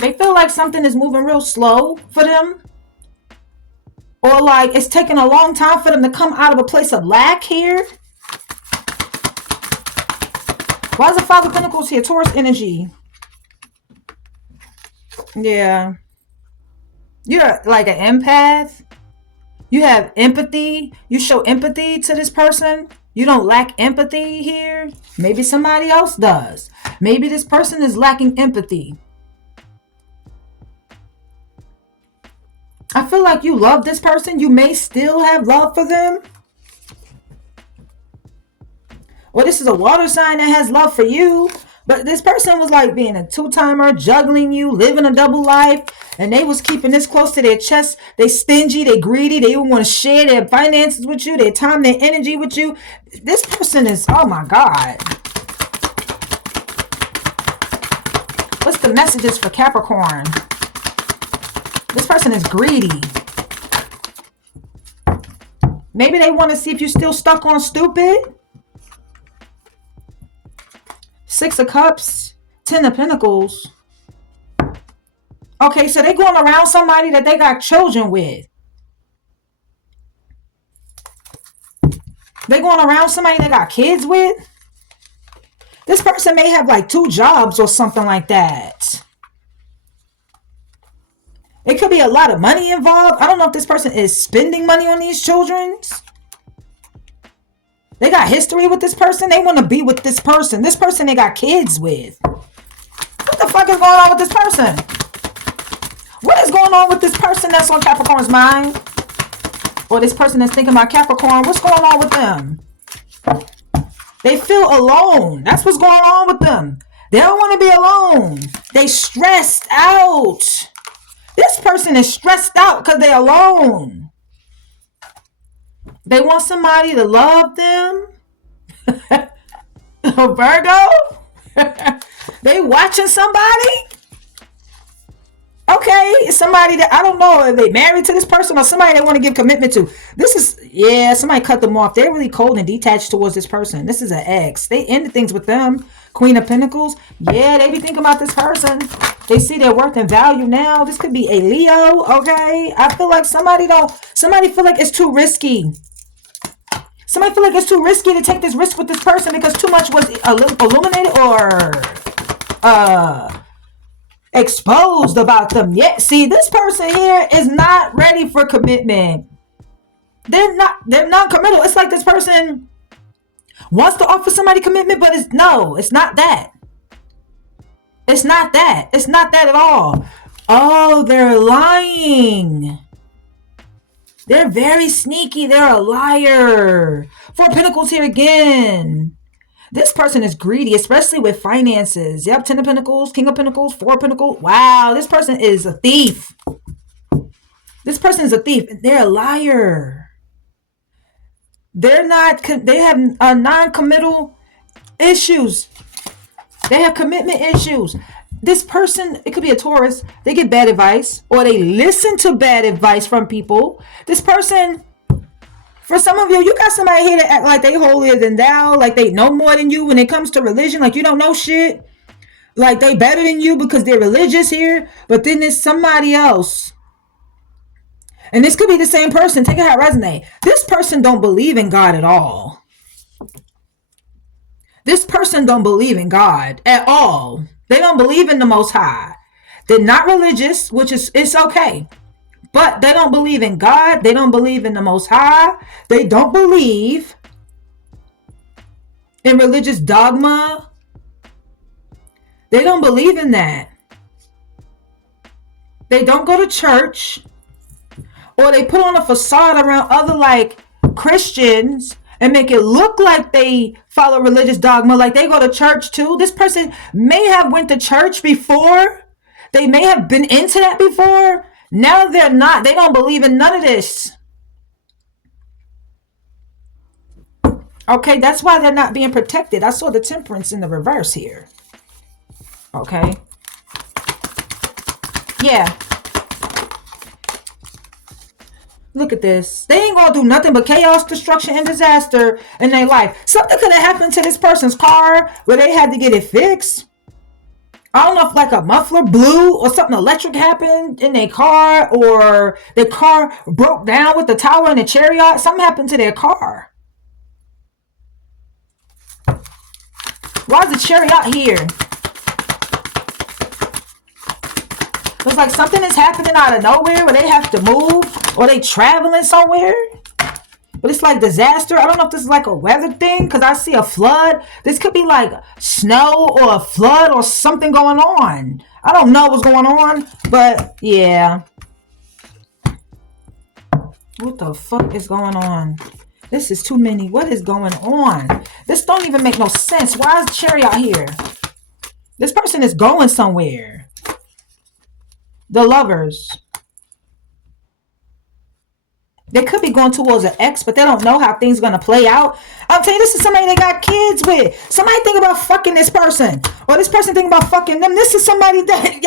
they feel like something is moving real slow for them. Or like it's taking a long time for them to come out of a place of lack here. Why is the Five of Pentacles here? Taurus energy. Yeah. You're like an empath. You have empathy. You show empathy to this person. You don't lack empathy here. Maybe somebody else does. Maybe this person is lacking empathy. I feel like you love this person. You may still have love for them. Or this is a water sign that has love for you. But this person was like being a two-timer, juggling you, living a double life, and they was keeping this close to their chest. They stingy, they greedy, they want to share their finances with you, their time, their energy with you. This person is, oh my God. What's the messages for Capricorn? This person is greedy. Maybe they want to see if you're still stuck on stupid. 6 of Cups, 10 of Pentacles. Okay, so they going around somebody that they got children with. They going around somebody they got kids with. This person may have like 2 jobs or something like that. It could be a lot of money involved. I don't know if this person is spending money on these children. They got history with this person. They want to be with this person. This person they got kids with. What the fuck is going on with this person? What is going on with this person that's on Capricorn's mind? Or this person that's thinking about Capricorn. What's going on with them? They feel alone. That's what's going on with them. They don't want to be alone. They stressed out. This person is stressed out because they're alone. They want somebody to love them. Virgo? They watching somebody? Okay, somebody that, I don't know, are they married to this person or somebody they want to give commitment to? This is, yeah, somebody cut them off. They're really cold and detached towards this person. This is an ex. They ended things with them. Queen of Pentacles. Yeah, they be thinking about this person. They see their worth and value now. This could be a Leo, okay? I feel like somebody feel like it's too risky. Somebody feel like it's too risky to take this risk with this person because too much was illuminated or exposed about them. Yeah, see, this person here is not ready for commitment. They're non-committal. It's like this person wants to offer somebody commitment, but it's not that. It's not that. It's not that at all. Oh, they're lying. They're very sneaky. They're a liar. 4 Pentacles here again. This person is greedy, especially with finances. Yep, 10 of Pentacles, King of Pentacles, 4 of Pentacles. Wow, this person is a thief. This person is a thief. They're a liar. They have non-committal issues. They have commitment issues. This person, it could be a Taurus, they get bad advice or they listen to bad advice from people. This person, for some of you, you got somebody here that act like they holier than thou, like they know more than you when it comes to religion, like you don't know shit. Like they better than you because they're religious here, but then there's somebody else. And this could be the same person. Take it how it resonates. This person don't believe in God at all. This person don't believe in God at all. They don't believe in the Most High. They're not religious, which is, it's okay. But they don't believe in God. They don't believe in the Most High. They don't believe in religious dogma. They don't believe in that. They don't go to church. Or they put on a facade around other like Christians and make it look like they follow religious dogma, like they go to church too. This person may have went to church before. They may have been into that before. Now they're not. They don't believe in none of this. Okay, that's why they're not being protected. I saw the Temperance in the reverse here. Okay. Yeah. Look at this. They ain't gonna do nothing but chaos, destruction, and disaster in their life. Something could have happened to this person's car where they had to get it fixed. I don't know if like a muffler blew or something electric happened in their car, or their car broke down with the tower and the chariot. Something happened to their car. Why is the chariot here? It's like something is happening out of nowhere where they have to move or they traveling somewhere. But it's like disaster. I don't know if this is like a weather thing because I see a flood. This could be like snow or a flood or something going on. I don't know what's going on, but yeah. What the fuck is going on? This is too many. What is going on? This don't even make no sense. Why is Chariot here? This person is going somewhere. The Lovers. They could be going towards an ex, but they don't know how things are going to play out. I'm telling you, this is somebody they got kids with. Somebody think about fucking this person. Or this person think about fucking them. This is somebody that,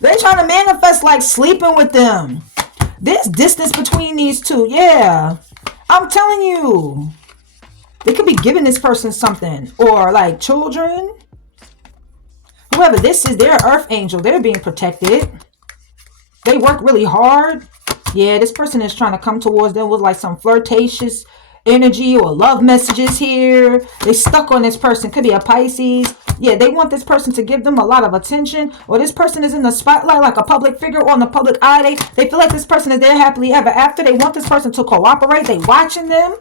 they trying to manifest like sleeping with them. There's distance between these two. Yeah. I'm telling you. They could be giving this person something. Or like children. Whoever this is, they're an earth angel. They're being protected. They work really hard. Yeah, this person is trying to come towards them with like some flirtatious energy or love messages here. They stuck on this person. Could be a Pisces. Yeah, they want this person to give them a lot of attention. Or this person is in the spotlight like a public figure or in the public eye. They feel like this person is there happily ever after. They want this person to cooperate. They watching them.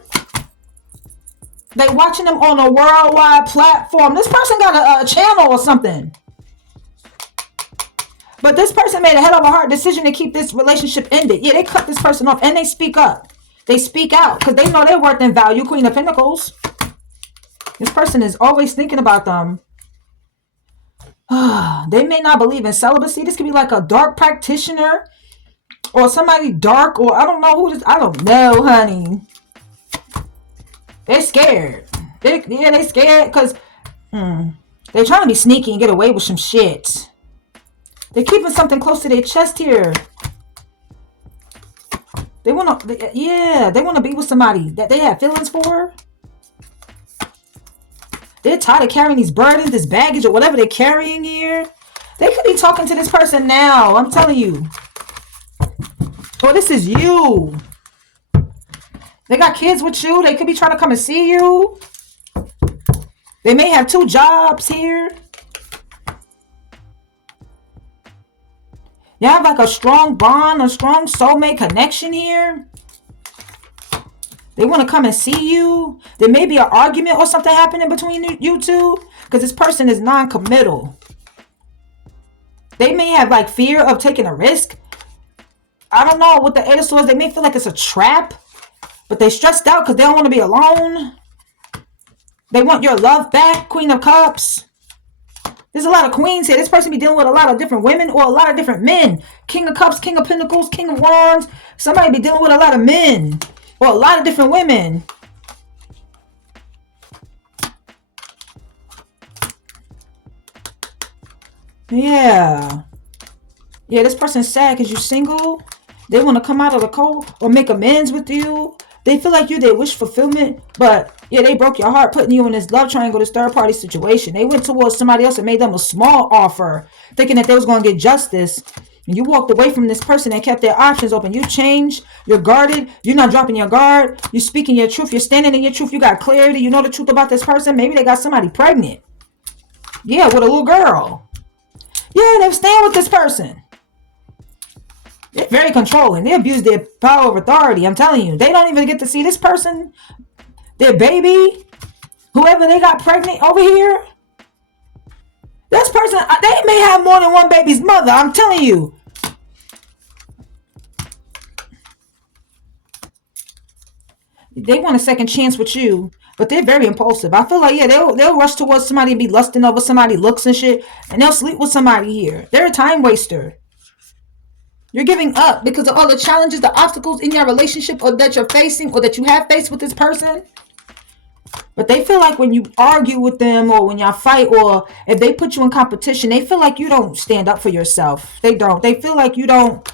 They watching them on a worldwide platform. This person got a channel or something. But this person made a head over heart decision to keep this relationship ended. Yeah, they cut this person off and they speak up. They speak out because they know they're worth and value. Queen of Pentacles. This person is always thinking about them. They may not believe in celibacy. This could be like a dark practitioner or somebody dark, or I don't know who this. I don't know, honey. They're scared. They scared because they're trying to be sneaky and get away with some shit. They're keeping something close to their chest here. They want to be with somebody that they have feelings for. They're tired of carrying these burdens, this baggage, or whatever they're carrying here. They could be talking to this person now. I'm telling you. Oh, this is you. They got kids with you. They could be trying to come and see you. They may have 2 jobs here. You have like a strong bond, a strong soulmate connection here. They want to come and see you. There may be an argument or something happening between you two because this person is non-committal. They may have like fear of taking a risk. I don't know with the Eight of Swords. They may feel like it's a trap, but they're stressed out because they don't want to be alone. They want your love back, Queen of Cups. There's a lot of queens here. This person be dealing with a lot of different women or a lot of different men. King of Cups, King of Pentacles, King of Wands. Somebody be dealing with a lot of men or a lot of different women. Yeah. Yeah, this person's sad because you're single. They want to come out of the cold or make amends with you. They feel like you're their wish fulfillment, but yeah, they broke your heart putting you in this love triangle, this third party situation. They went towards somebody else and made them a small offer, thinking that they was going to get justice. And you walked away from this person and kept their options open. You changed. You're guarded. You're not dropping your guard. You're speaking your truth. You're standing in your truth. You got clarity. You know the truth about this person. Maybe they got somebody pregnant. Yeah, with a little girl. Yeah, they're staying with this person. They're very controlling. They abuse their power of authority. I'm telling you. They don't even get to see this person, their baby, whoever they got pregnant over here. This person, they may have more than one baby's mother. I'm telling you. They want a second chance with you, but they're very impulsive. I feel like, yeah, they'll rush towards somebody and be lusting over somebody's looks and shit, and they'll sleep with somebody here. They're a time waster. You're giving up because of all the challenges, the obstacles in your relationship or that you're facing or that you have faced with this person. But they feel like when you argue with them or when y'all fight or if they put you in competition, they feel like you don't stand up for yourself. They don't. They feel like you don't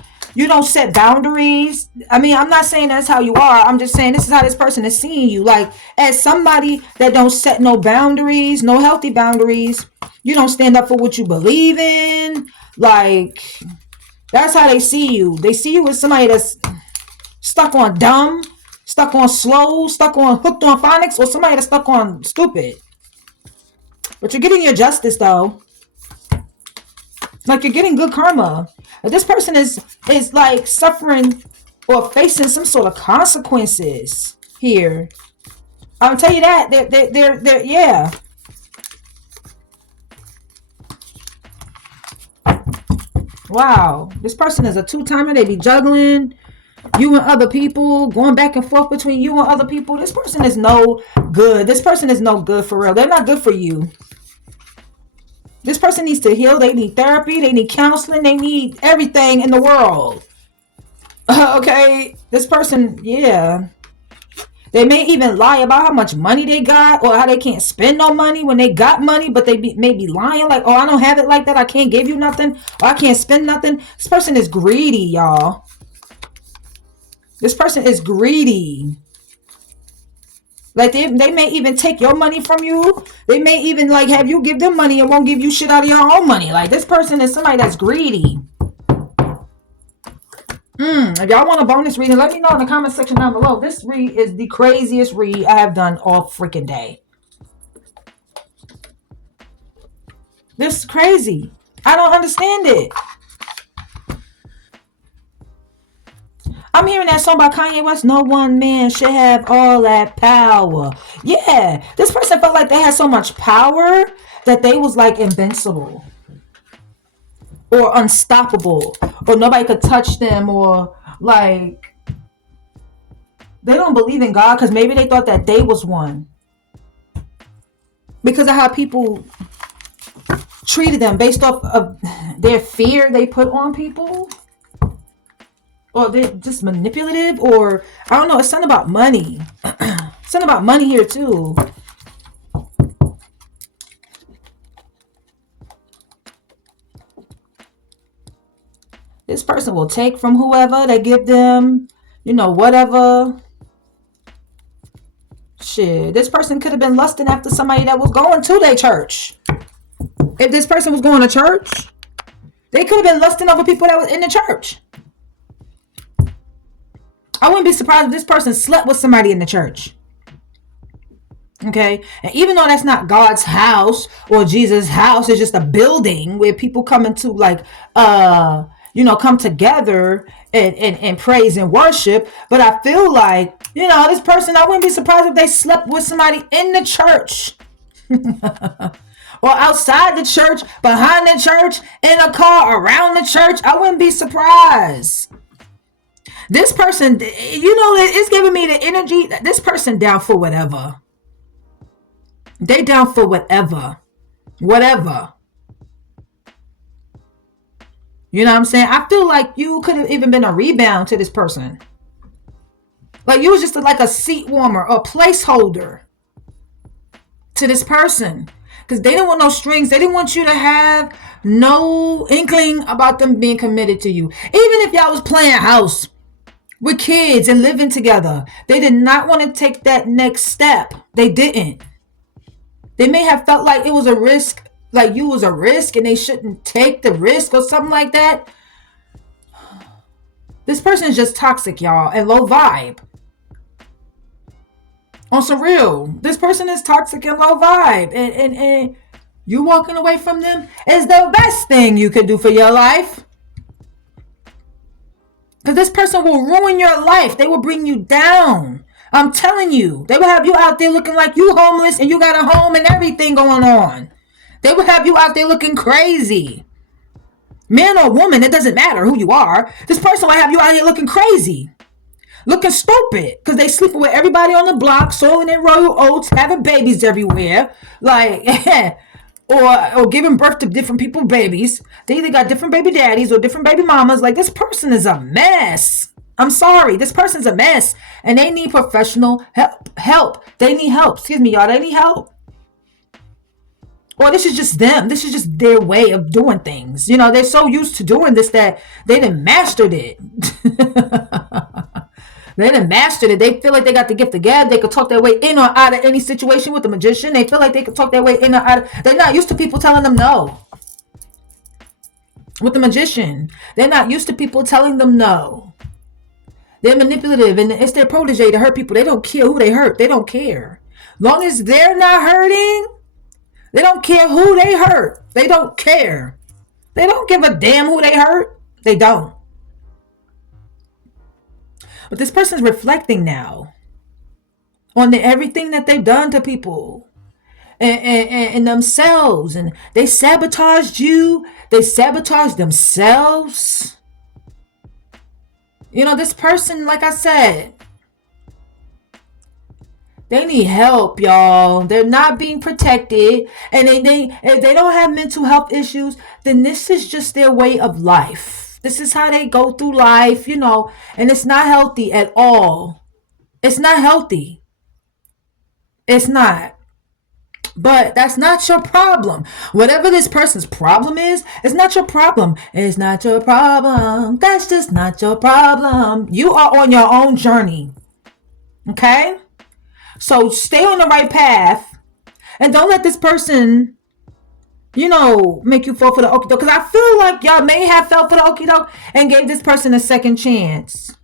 set boundaries. I mean, I'm not saying that's how you are. I'm just saying this is how this person is seeing you. Like as somebody that don't set no boundaries, no healthy boundaries. You don't stand up for what you believe in. Like... That's how they see you. They see you as somebody that's stuck on dumb, stuck on slow, stuck on hooked on phonics, or somebody that's stuck on stupid. But you're getting your justice, though. Like, you're getting good karma. But this person is like suffering or facing some sort of consequences here. I'll tell you that. They're yeah. Wow, this person is a two-timer. They be juggling. You and other people, going back and forth between you and other people. This person is no good. This person is no good for real. They're not good for you. This person needs to heal. They need therapy. They need counseling. They need everything in the world. Okay? This person, yeah. They may even lie about how much money they got or how they can't spend no money when they got money, but they may be lying like, oh, I don't have it like that. I can't give you nothing. Or I can't spend nothing. This person is greedy, y'all. This person is greedy. Like they may even take your money from you. They may even like have you give them money and won't give you shit out of your own money. Like this person is somebody that's greedy. If y'all want a bonus reading, let me know in the comment section down below. This read is the craziest read I have done all freaking day. This is crazy. I don't understand it. I'm hearing that song by Kanye West. No one man should have all that power. Yeah, this person felt like they had so much power that they was like invincible or unstoppable, or nobody could touch them, or like they don't believe in God because maybe they thought that they was one because of how people treated them based off of their fear they put on people. Or they're just manipulative, or I don't know. It's something about money. Something about money here too. This person will take from whoever they give them, whatever. Shit, this person could have been lusting after somebody that was going to their church. If this person was going to church, they could have been lusting over people that was in the church. I wouldn't be surprised if this person slept with somebody in the church. Okay? And even though that's not God's house or Jesus' house, it's just a building where people come into come together and praise and worship. But I feel like, this person, I wouldn't be surprised if they slept with somebody in the church. Or outside the church, behind the church, in a car, around the church. I wouldn't be surprised. This person, it's giving me the energy that this person down for whatever. They down for whatever. Whatever. You know what I'm saying? I feel like you could have even been a rebound to this person. Like you was just like a seat warmer or placeholder to this person. Because they didn't want no strings. They didn't want you to have no inkling about them being committed to you. Even if y'all was playing house with kids and living together, they did not want to take that next step. They didn't. They may have felt like it was a risk, like you was a risk and they shouldn't take the risk or something like that. This person is just toxic, y'all, and low vibe. On some real, this person is toxic and low vibe. And you walking away from them is the best thing you could do for your life. Because this person will ruin your life. They will bring you down. I'm telling you. They will have you out there looking like you homeless and you got a home and everything going on. They will have you out there looking crazy. Man or woman, it doesn't matter who you are. This person will have you out here looking crazy. Looking stupid. Because they sleeping with everybody on the block, sowing their royal oats, having babies everywhere. Like, or giving birth to different people's babies. They either got different baby daddies or different baby mamas. Like, this person is a mess. I'm sorry. This person's a mess. And they need professional help. They need help. Excuse me, y'all. They need help. Or this is just them. This is just their way of doing things. They're so used to doing this that they done mastered it. They done mastered it. They feel like they got the gift of gab. They could talk their way in or out of any situation with the magician. They feel like they could talk their way in or out of... They're not used to people telling them no. With the magician, they're not used to people telling them no. They're manipulative, and it's their protege to hurt people. They don't care who they hurt. They don't care. Long as they're not hurting, they don't care who they hurt. They don't care. They don't give a damn who they hurt. They don't. But this person's reflecting now on everything that they've done to people and themselves. And they sabotaged you. They sabotaged themselves. This person, like I said, they need help, y'all. They're not being protected. And if they don't have mental health issues, then this is just their way of life. This is how they go through life, and it's not healthy at all. It's not healthy. It's not. But that's not your problem. Whatever this person's problem is, it's not your problem. It's not your problem. That's just not your problem. You are on your own journey. Okay? So stay on the right path and don't let this person, make you fall for the okie doke. Because I feel like y'all may have fell for the okie doke and gave this person a second chance.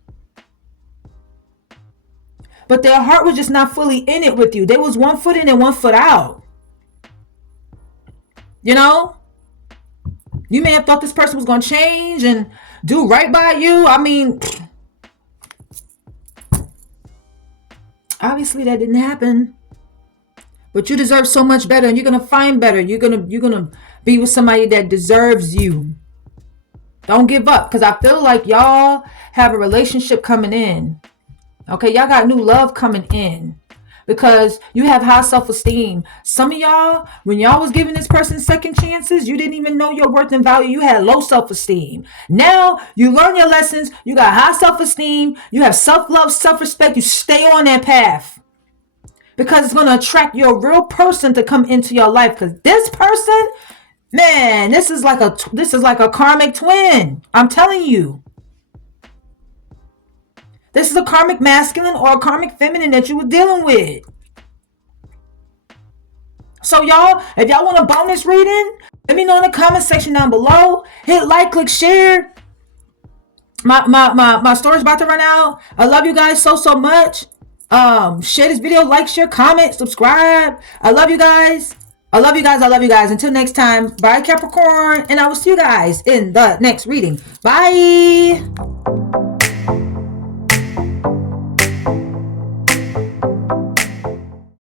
But their heart was just not fully in it with you. They was 1 foot in and 1 foot out. You may have thought this person was going to change and do right by you. I mean, obviously that didn't happen. But you deserve so much better, and you're going to find better. You're going to be with somebody that deserves you. Don't give up, because I feel like y'all have a relationship coming in. Okay, y'all got new love coming in. Because you have high self-esteem. Some of y'all, when y'all was giving this person second chances, you didn't even know your worth and value. You had low self-esteem. Now, you learn your lessons. You got high self-esteem. You have self-love, self-respect. You stay on that path. Because it's going to attract your real person to come into your life. Because this person, man, this is like a karmic twin. I'm telling you. This is a karmic masculine or a karmic feminine that you were dealing with. So y'all, if y'all want a bonus reading, let me know in the comment section down below. Hit like, click, share. My story's about to run out. I love you guys so much. Share this video, like, share, comment, subscribe. I love you guys. I love you guys. I love you guys. Until next time, bye Capricorn. And I will see you guys in the next reading. Bye.